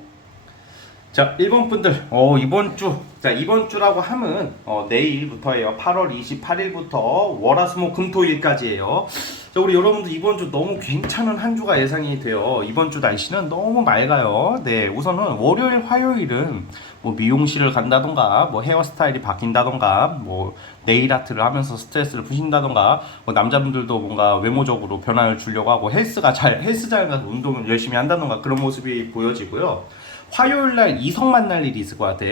자, 1번 분들, 이번 주. 자, 이번 주라고 하면, 내일부터예요. 8월 28일부터 월화수목 금토일까지예요. 자, 우리 여러분들 이번 주 너무 괜찮은 한 주가 예상이 돼요. 이번 주 날씨는 너무 맑아요. 네, 우선은 월요일, 화요일은 뭐 미용실을 간다던가, 뭐 헤어스타일이 바뀐다던가, 뭐 네일 아트를 하면서 스트레스를 푸신다던가, 뭐 남자분들도 뭔가 외모적으로 변화를 주려고 하고 헬스장 가서 운동을 열심히 한다던가 그런 모습이 보여지고요. 화요일날 이성 만날 일이 있을 것 같아.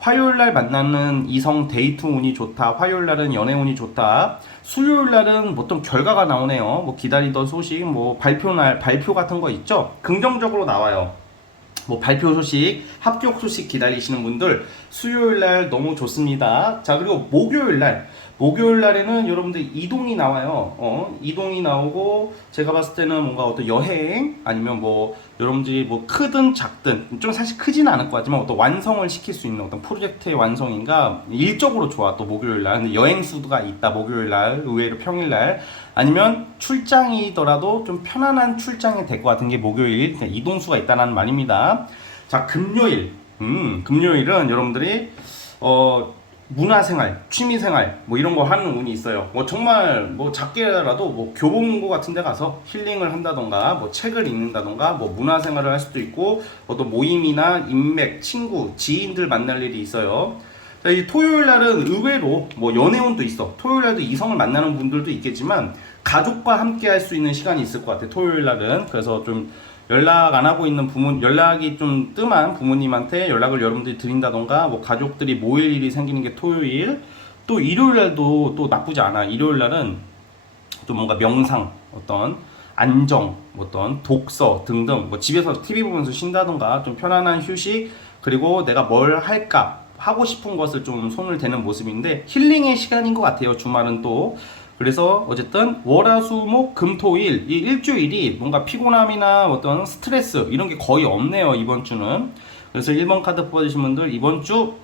화요일날 만나는 이성 데이트 운이 좋다. 화요일날은 연애 운이 좋다. 수요일날은 보통 결과가 나오네요. 뭐 기다리던 소식, 뭐 발표 같은 거 있죠? 긍정적으로 나와요. 뭐 발표 소식, 합격 소식 기다리시는 분들 수요일날 너무 좋습니다. 자, 그리고 목요일날에는 여러분들 이동이 나와요. 이동이 나오고 제가 봤을 때는 뭔가 어떤 여행 아니면 뭐 여러분들이 뭐 크든 작든 좀 사실 크지는 않을 것 같지만 어떤 완성을 시킬 수 있는 어떤 프로젝트의 완성인가 일적으로 좋아. 또 목요일날 근데 여행 수가 있다. 목요일날 의외로 평일날 아니면 출장이더라도 좀 편안한 출장이 될 것 같은 게 목요일 이동수가 있다는 말입니다. 자, 금요일은 여러분들이 문화생활, 취미생활 뭐 이런 거 하는 운이 있어요. 뭐 정말 뭐 작게라도 뭐 교보문고 같은 데 가서 힐링을 한다던가 뭐 책을 읽는다던가 뭐 문화생활을 할 수도 있고 어떤 모임이나 인맥, 친구, 지인들 만날 일이 있어요. 자, 이 토요일 날은 의외로 뭐 연애운도 있어. 토요일 날도 이성을 만나는 분들도 있겠지만 가족과 함께 할 수 있는 시간이 있을 것 같아. 토요일 날은. 그래서 좀 연락 안 하고 있는 연락이 좀 뜸한 부모님한테 연락을 여러분들이 드린다던가 뭐 가족들이 모일 일이 생기는 게 토요일. 또 일요일 날도 또 나쁘지 않아. 일요일 날은 또 뭔가 명상, 어떤 안정, 어떤 독서 등등 뭐 집에서 TV 보면서 쉰다던가 좀 편안한 휴식 그리고 내가 뭘 할까 하고 싶은 것을 좀 손을 대는 모습인데 힐링의 시간인 것 같아요. 주말은 또. 그래서 어쨌든 월화수목 금토일 이 일주일이 뭔가 피곤함이나 어떤 스트레스 이런 게 거의 없네요. 이번 주는. 그래서 1번 카드 뽑아주신 분들 이번 주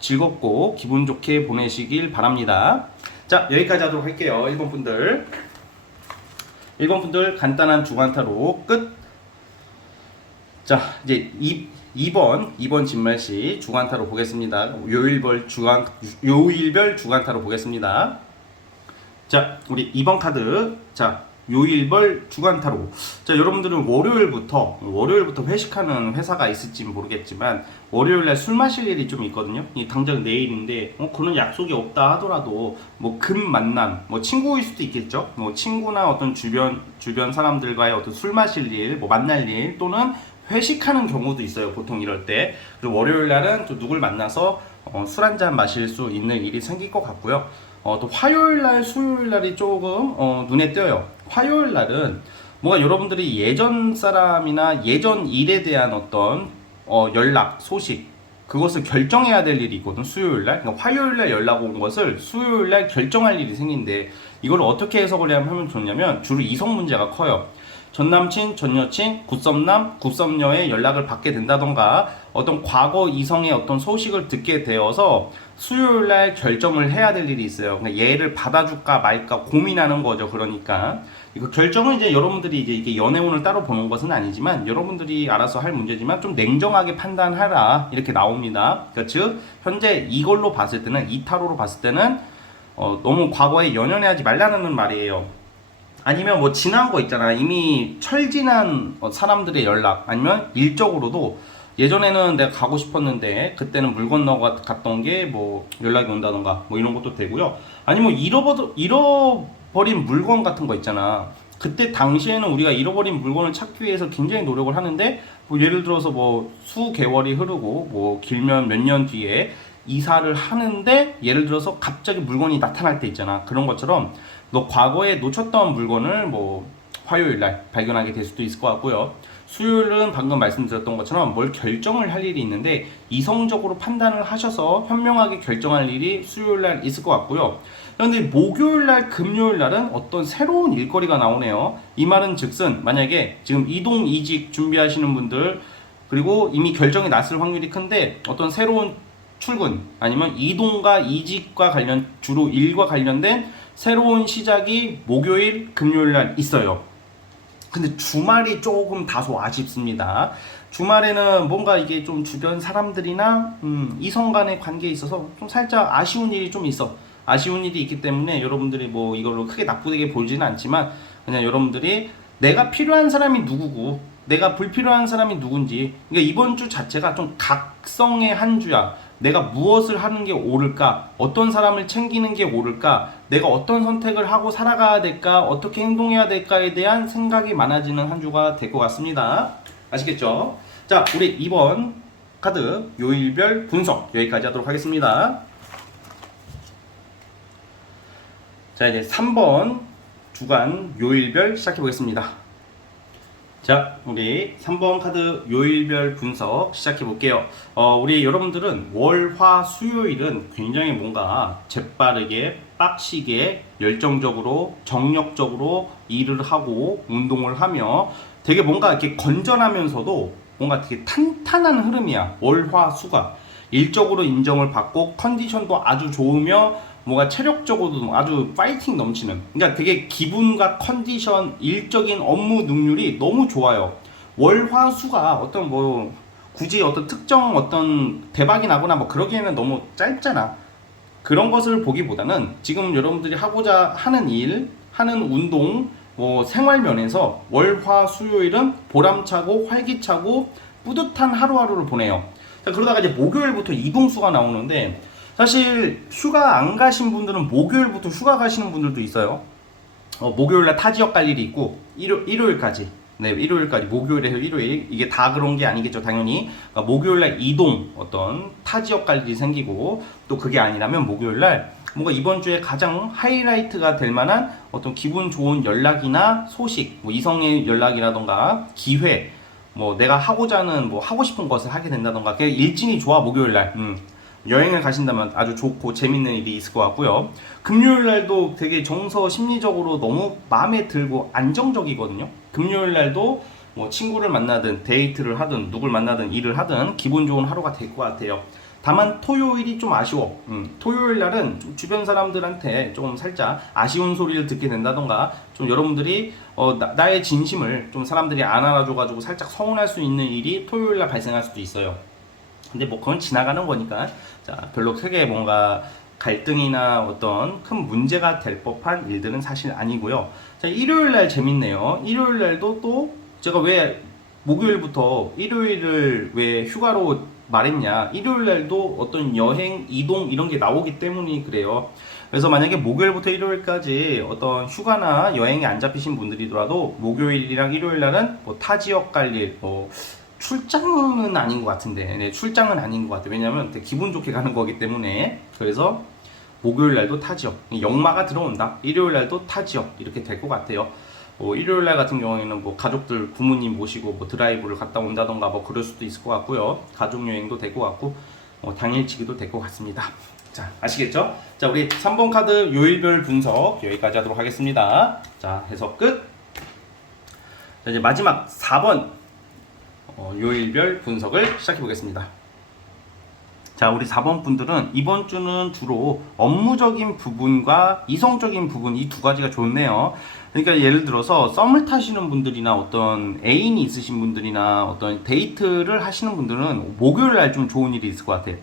즐겁고 기분 좋게 보내시길 바랍니다. 자, 여기까지 하도록 할게요. 1번 분들 간단한 주간타로 끝. 자, 이제 2번 진말씨 주간타로 보겠습니다. 요일별 주간타로 보겠습니다. 자, 우리 2번 카드. 자, 요일별 주간타로. 자, 여러분들은 월요일부터 회식하는 회사가 있을지 모르겠지만 월요일날 술 마실 일이 좀 있거든요. 당장 내일인데 그런 약속이 없다 하더라도 뭐 금 만남, 뭐 친구일 수도 있겠죠. 뭐 친구나 어떤 주변 사람들과의 어떤 술 마실 일, 뭐 만날 일 또는 회식하는 경우도 있어요. 보통 이럴 때. 그리고 월요일날은 또 누굴 만나서 술 한잔 마실 수 있는 일이 생길 것 같고요. 또 화요일날, 수요일날이 조금 눈에 띄어요. 화요일날은 뭔가 여러분들이 예전 사람이나 예전 일에 대한 어떤 연락, 소식 그것을 결정해야 될 일이 있거든. 수요일날. 그러니까 화요일날 연락 온 것을 수요일날 결정할 일이 생긴데 이걸 어떻게 해석을 하면 좋냐면 주로 이성 문제가 커요. 전 남친, 전 여친, 굿썸남, 굿썸녀의 연락을 받게 된다던가 어떤 과거 이성의 어떤 소식을 듣게 되어서 수요일 날 결정을 해야 될 일이 있어요. 그러니까 얘를 받아줄까 말까 고민하는 거죠. 그러니까 이거 결정은 이제 여러분들이 이제 이게 연애운을 따로 보는 것은 아니지만 여러분들이 알아서 할 문제지만 좀 냉정하게 판단하라 이렇게 나옵니다. 그러니까 즉 현재 이걸로 봤을 때는 이 타로로 봤을 때는 너무 과거에 연연해하지 말라는 말이에요. 아니면 뭐 지난 거 있잖아. 이미 철지난 사람들의 연락 아니면 일적으로도 예전에는 내가 가고 싶었는데 그때는 물 건너 갔던 게 뭐 연락이 온다던가 뭐 이런 것도 되고요. 아니면 잃어버린 물건 같은 거 있잖아. 그때 당시에는 우리가 잃어버린 물건을 찾기 위해서 굉장히 노력을 하는데 뭐 예를 들어서 뭐 수개월이 흐르고 뭐 길면 몇 년 뒤에 이사를 하는데 예를 들어서 갑자기 물건이 나타날 때 있잖아. 그런 것처럼 너 과거에 놓쳤던 물건을 뭐 화요일 날 발견하게 될 수도 있을 것 같고요. 수요일은 방금 말씀드렸던 것처럼 뭘 결정을 할 일이 있는데 이성적으로 판단을 하셔서 현명하게 결정할 일이 수요일 날 있을 것 같고요. 그런데 목요일 날, 금요일 날은 어떤 새로운 일거리가 나오네요. 이 말은 즉슨 만약에 지금 이동 이직 준비하시는 분들 그리고 이미 결정이 났을 확률이 큰데 어떤 새로운 출근 아니면 이동과 이직과 관련 주로 일과 관련된 새로운 시작이 목요일, 금요일 날 있어요. 근데 주말이 조금 다소 아쉽습니다. 주말에는 뭔가 이게 좀 주변 사람들이나 이성 간의 관계에 있어서 좀 살짝 아쉬운 일이 좀 있어. 아쉬운 일이 있기 때문에 여러분들이 뭐 이걸로 크게 나쁘게 보지는 않지만 그냥 여러분들이 내가 필요한 사람이 누구고 내가 불필요한 사람이 누군지 그러니까 이번 주 자체가 좀 각성의 한 주야. 내가 무엇을 하는 게 옳을까? 어떤 사람을 챙기는 게 옳을까? 내가 어떤 선택을 하고 살아가야 될까? 어떻게 행동해야 될까에 대한 생각이 많아지는 한 주가 될 것 같습니다. 아시겠죠? 자, 우리 이번 카드 요일별 분석 여기까지 하도록 하겠습니다. 자, 이제 3번 주간 요일별 시작해 보겠습니다. 자, 우리 3번 카드 요일별 분석 시작해 볼게요. 우리 여러분들은 월, 화, 수요일은 굉장히 뭔가 재빠르게, 빡시게, 열정적으로, 정력적으로 일을 하고 운동을 하며 되게 뭔가 이렇게 건전하면서도 뭔가 되게 탄탄한 흐름이야. 월, 화, 수가. 일적으로 인정을 받고 컨디션도 아주 좋으며 뭔가 체력적으로도 아주 파이팅 넘치는 그러니까 되게 기분과 컨디션 일적인 업무 능률이 너무 좋아요. 월화수가 어떤 뭐 굳이 어떤 특정 어떤 대박이 나거나 뭐 그러기에는 너무 짧잖아. 그런 것을 보기보다는 지금 여러분들이 하고자 하는 일 하는 운동 뭐 생활 면에서 월화수요일은 보람차고 활기차고 뿌듯한 하루하루를 보내요. 그러다가 이제 목요일부터 이동수가 나오는데 사실 휴가 안 가신 분들은 목요일부터 휴가 가시는 분들도 있어요. 목요일날 타 지역 갈 일이 있고 일요일까지 네, 일요일까지 목요일에서 일요일 이게 다 그런 게 아니겠죠 당연히. 그러니까 목요일날 이동 어떤 타 지역 갈 일이 생기고 또 그게 아니라면 목요일날 뭔가 이번 주에 가장 하이라이트가 될 만한 어떤 기분 좋은 연락이나 소식 뭐 이성의 연락이라던가 기회 뭐 내가 하고자 하는 뭐 하고 싶은 것을 하게 된다던가 그냥 일진이 좋아 목요일날. 여행을 가신다면 아주 좋고 재밌는 일이 있을 것 같고요. 금요일 날도 되게 정서 심리적으로 너무 마음에 들고 안정적이거든요. 금요일 날도 뭐 친구를 만나든 데이트를 하든 누굴 만나든 일을 하든 기분 좋은 하루가 될 것 같아요. 다만 토요일이 좀 아쉬워. 토요일 날은 좀 주변 사람들한테 조금 살짝 아쉬운 소리를 듣게 된다던가 좀 여러분들이 나의 진심을 좀 사람들이 안 알아줘가지고 살짝 서운할 수 있는 일이 토요일 날 발생할 수도 있어요. 근데 뭐 그건 지나가는 거니까 자 별로 크게 뭔가 갈등이나 어떤 큰 문제가 될 법한 일들은 사실 아니고요. 자 일요일날 재밌네요. 일요일날도 또 제가 왜 목요일부터 일요일을 왜 휴가로 말했냐. 일요일날도 어떤 여행, 이동 이런 게 나오기 때문이 그래요. 그래서 만약에 목요일부터 일요일까지 어떤 휴가나 여행이 안 잡히신 분들이더라도 목요일이랑 일요일날은 뭐 타 지역 갈 일, 뭐 출장은 아닌 것 같은데 네, 출장은 아닌 것 같아요. 왜냐면 되게 기분 좋게 가는 거기 때문에. 그래서 목요일날도 타지역 역마가 들어온다. 일요일날도 타지역 이렇게 될 것 같아요. 일요일날 같은 경우에는 뭐 가족들 부모님 모시고 뭐 드라이브를 갔다 온다던가 뭐 그럴 수도 있을 것 같고요. 가족 여행도 될 것 같고 당일치기도 될 것 같습니다. 자 아시겠죠? 자 우리 3번 카드 요일별 분석 여기까지 하도록 하겠습니다. 자 해석 끝. 자 자, 이제 마지막 4번 요일별 분석을 시작해 보겠습니다. 자, 우리 4번 분들은 이번 주는 주로 업무적인 부분과 이성적인 부분 이 두 가지가 좋네요. 그러니까 예를 들어서 썸을 타시는 분들이나 어떤 애인이 있으신 분들이나 어떤 데이트를 하시는 분들은 목요일 날 좀 좋은 일이 있을 것 같아요.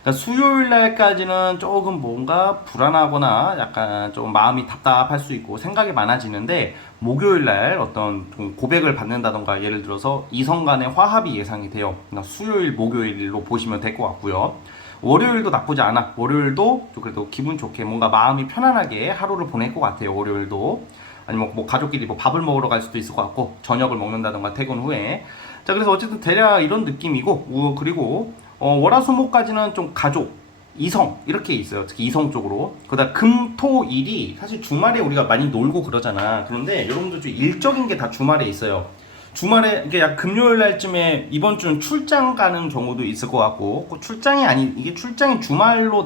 그러니까 수요일 날까지는 조금 뭔가 불안하거나 약간 좀 마음이 답답할 수 있고 생각이 많아지는데, 목요일 날 어떤 좀 고백을 받는다던가 예를 들어서 이성 간의 화합이 예상이 돼요. 그러니까 수요일 목요일로 보시면 될 것 같고요. 월요일도 나쁘지 않아. 월요일도 그래도 기분 좋게 뭔가 마음이 편안하게 하루를 보낼 것 같아요. 월요일도. 아니면 뭐 가족끼리 뭐 밥을 먹으러 갈 수도 있을 것 같고, 저녁을 먹는다던가 퇴근 후에. 자, 그래서 어쨌든 대략 이런 느낌이고, 그리고 월화수목까지는 좀 가족, 이성 이렇게 있어요. 특히 이성 쪽으로. 그다음 금토일이 사실 주말에 우리가 많이 놀고 그러잖아. 그런데 여러분들 좀 일적인 게 다 주말에 있어요. 주말에 이게 약 금요일 날쯤에 이번 주는 출장 가는 경우도 있을 것 같고, 출장이 아니 이게 출장이 주말로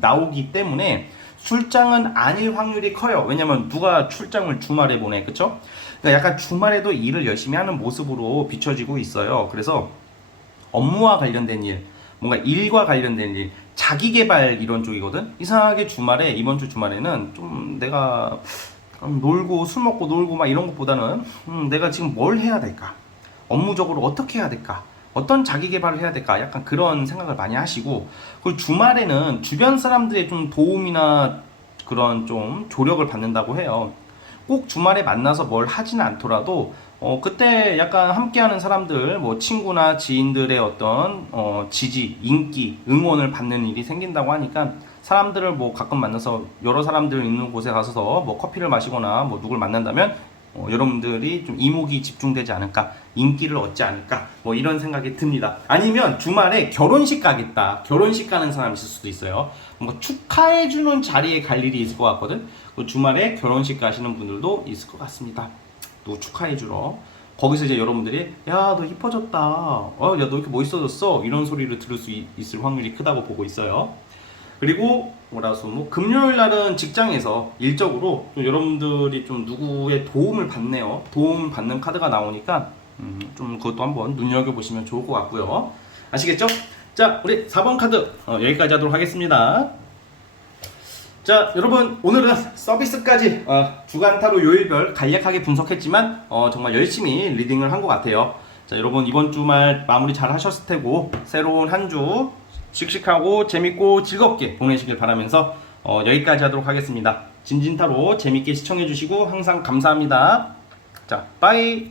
나오기 때문에 출장은 아닐 확률이 커요. 왜냐면 누가 출장을 주말에 보내, 그쵸? 그러니까 약간 주말에도 일을 열심히 하는 모습으로 비춰지고 있어요. 그래서 업무와 관련된 일, 뭔가 일과 관련된 일, 자기 개발 이런 쪽이거든. 이상하게 주말에 이번 주 주말에는 좀 내가 놀고 술 먹고 놀고 막 이런 것보다는 내가 지금 뭘 해야 될까? 업무적으로 어떻게 해야 될까? 어떤 자기 개발을 해야 될까? 약간 그런 생각을 많이 하시고, 그리고 주말에는 주변 사람들의 좀 도움이나 그런 좀 조력을 받는다고 해요. 꼭 주말에 만나서 뭘 하지는 않더라도 그때 약간 함께하는 사람들, 뭐 친구나 지인들의 어떤 지지, 인기, 응원을 받는 일이 생긴다고 하니까 사람들을 뭐 가끔 만나서 여러 사람들 있는 곳에 가서 뭐 커피를 마시거나 뭐 누굴 만난다면 여러분들이 좀 이목이 집중되지 않을까, 인기를 얻지 않을까, 뭐 이런 생각이 듭니다. 아니면 주말에 결혼식 가겠다, 결혼식 가는 사람 있을 수도 있어요. 뭔가 축하해주는 자리에 갈 일이 있을 것 같거든. 그 주말에 결혼식 가시는 분들도 있을 것 같습니다. 누구 축하해주러. 거기서 이제 여러분들이 야 너 이뻐졌다, 야 너 이렇게 멋있어졌어, 이런 소리를 들을 수 있을 확률이 크다고 보고 있어요. 그리고 뭐 금요일 날은 직장에서 일적으로 좀 여러분들이 좀 누구의 도움을 받네요. 도움 받는 카드가 나오니까 좀 그것도 한번 눈여겨보시면 좋을 것 같고요. 아시겠죠? 자, 우리 4번 카드 여기까지 하도록 하겠습니다. 자, 여러분 오늘은 서비스까지 주간 타로 요일별 간략하게 분석했지만 정말 열심히 리딩을 한 것 같아요. 자, 여러분 이번 주말 마무리 잘 하셨을 테고, 새로운 한 주 씩씩하고 재밌고 즐겁게 보내시길 바라면서 여기까지 하도록 하겠습니다. 진진타로 재밌게 시청해주시고 항상 감사합니다. 자, 빠이.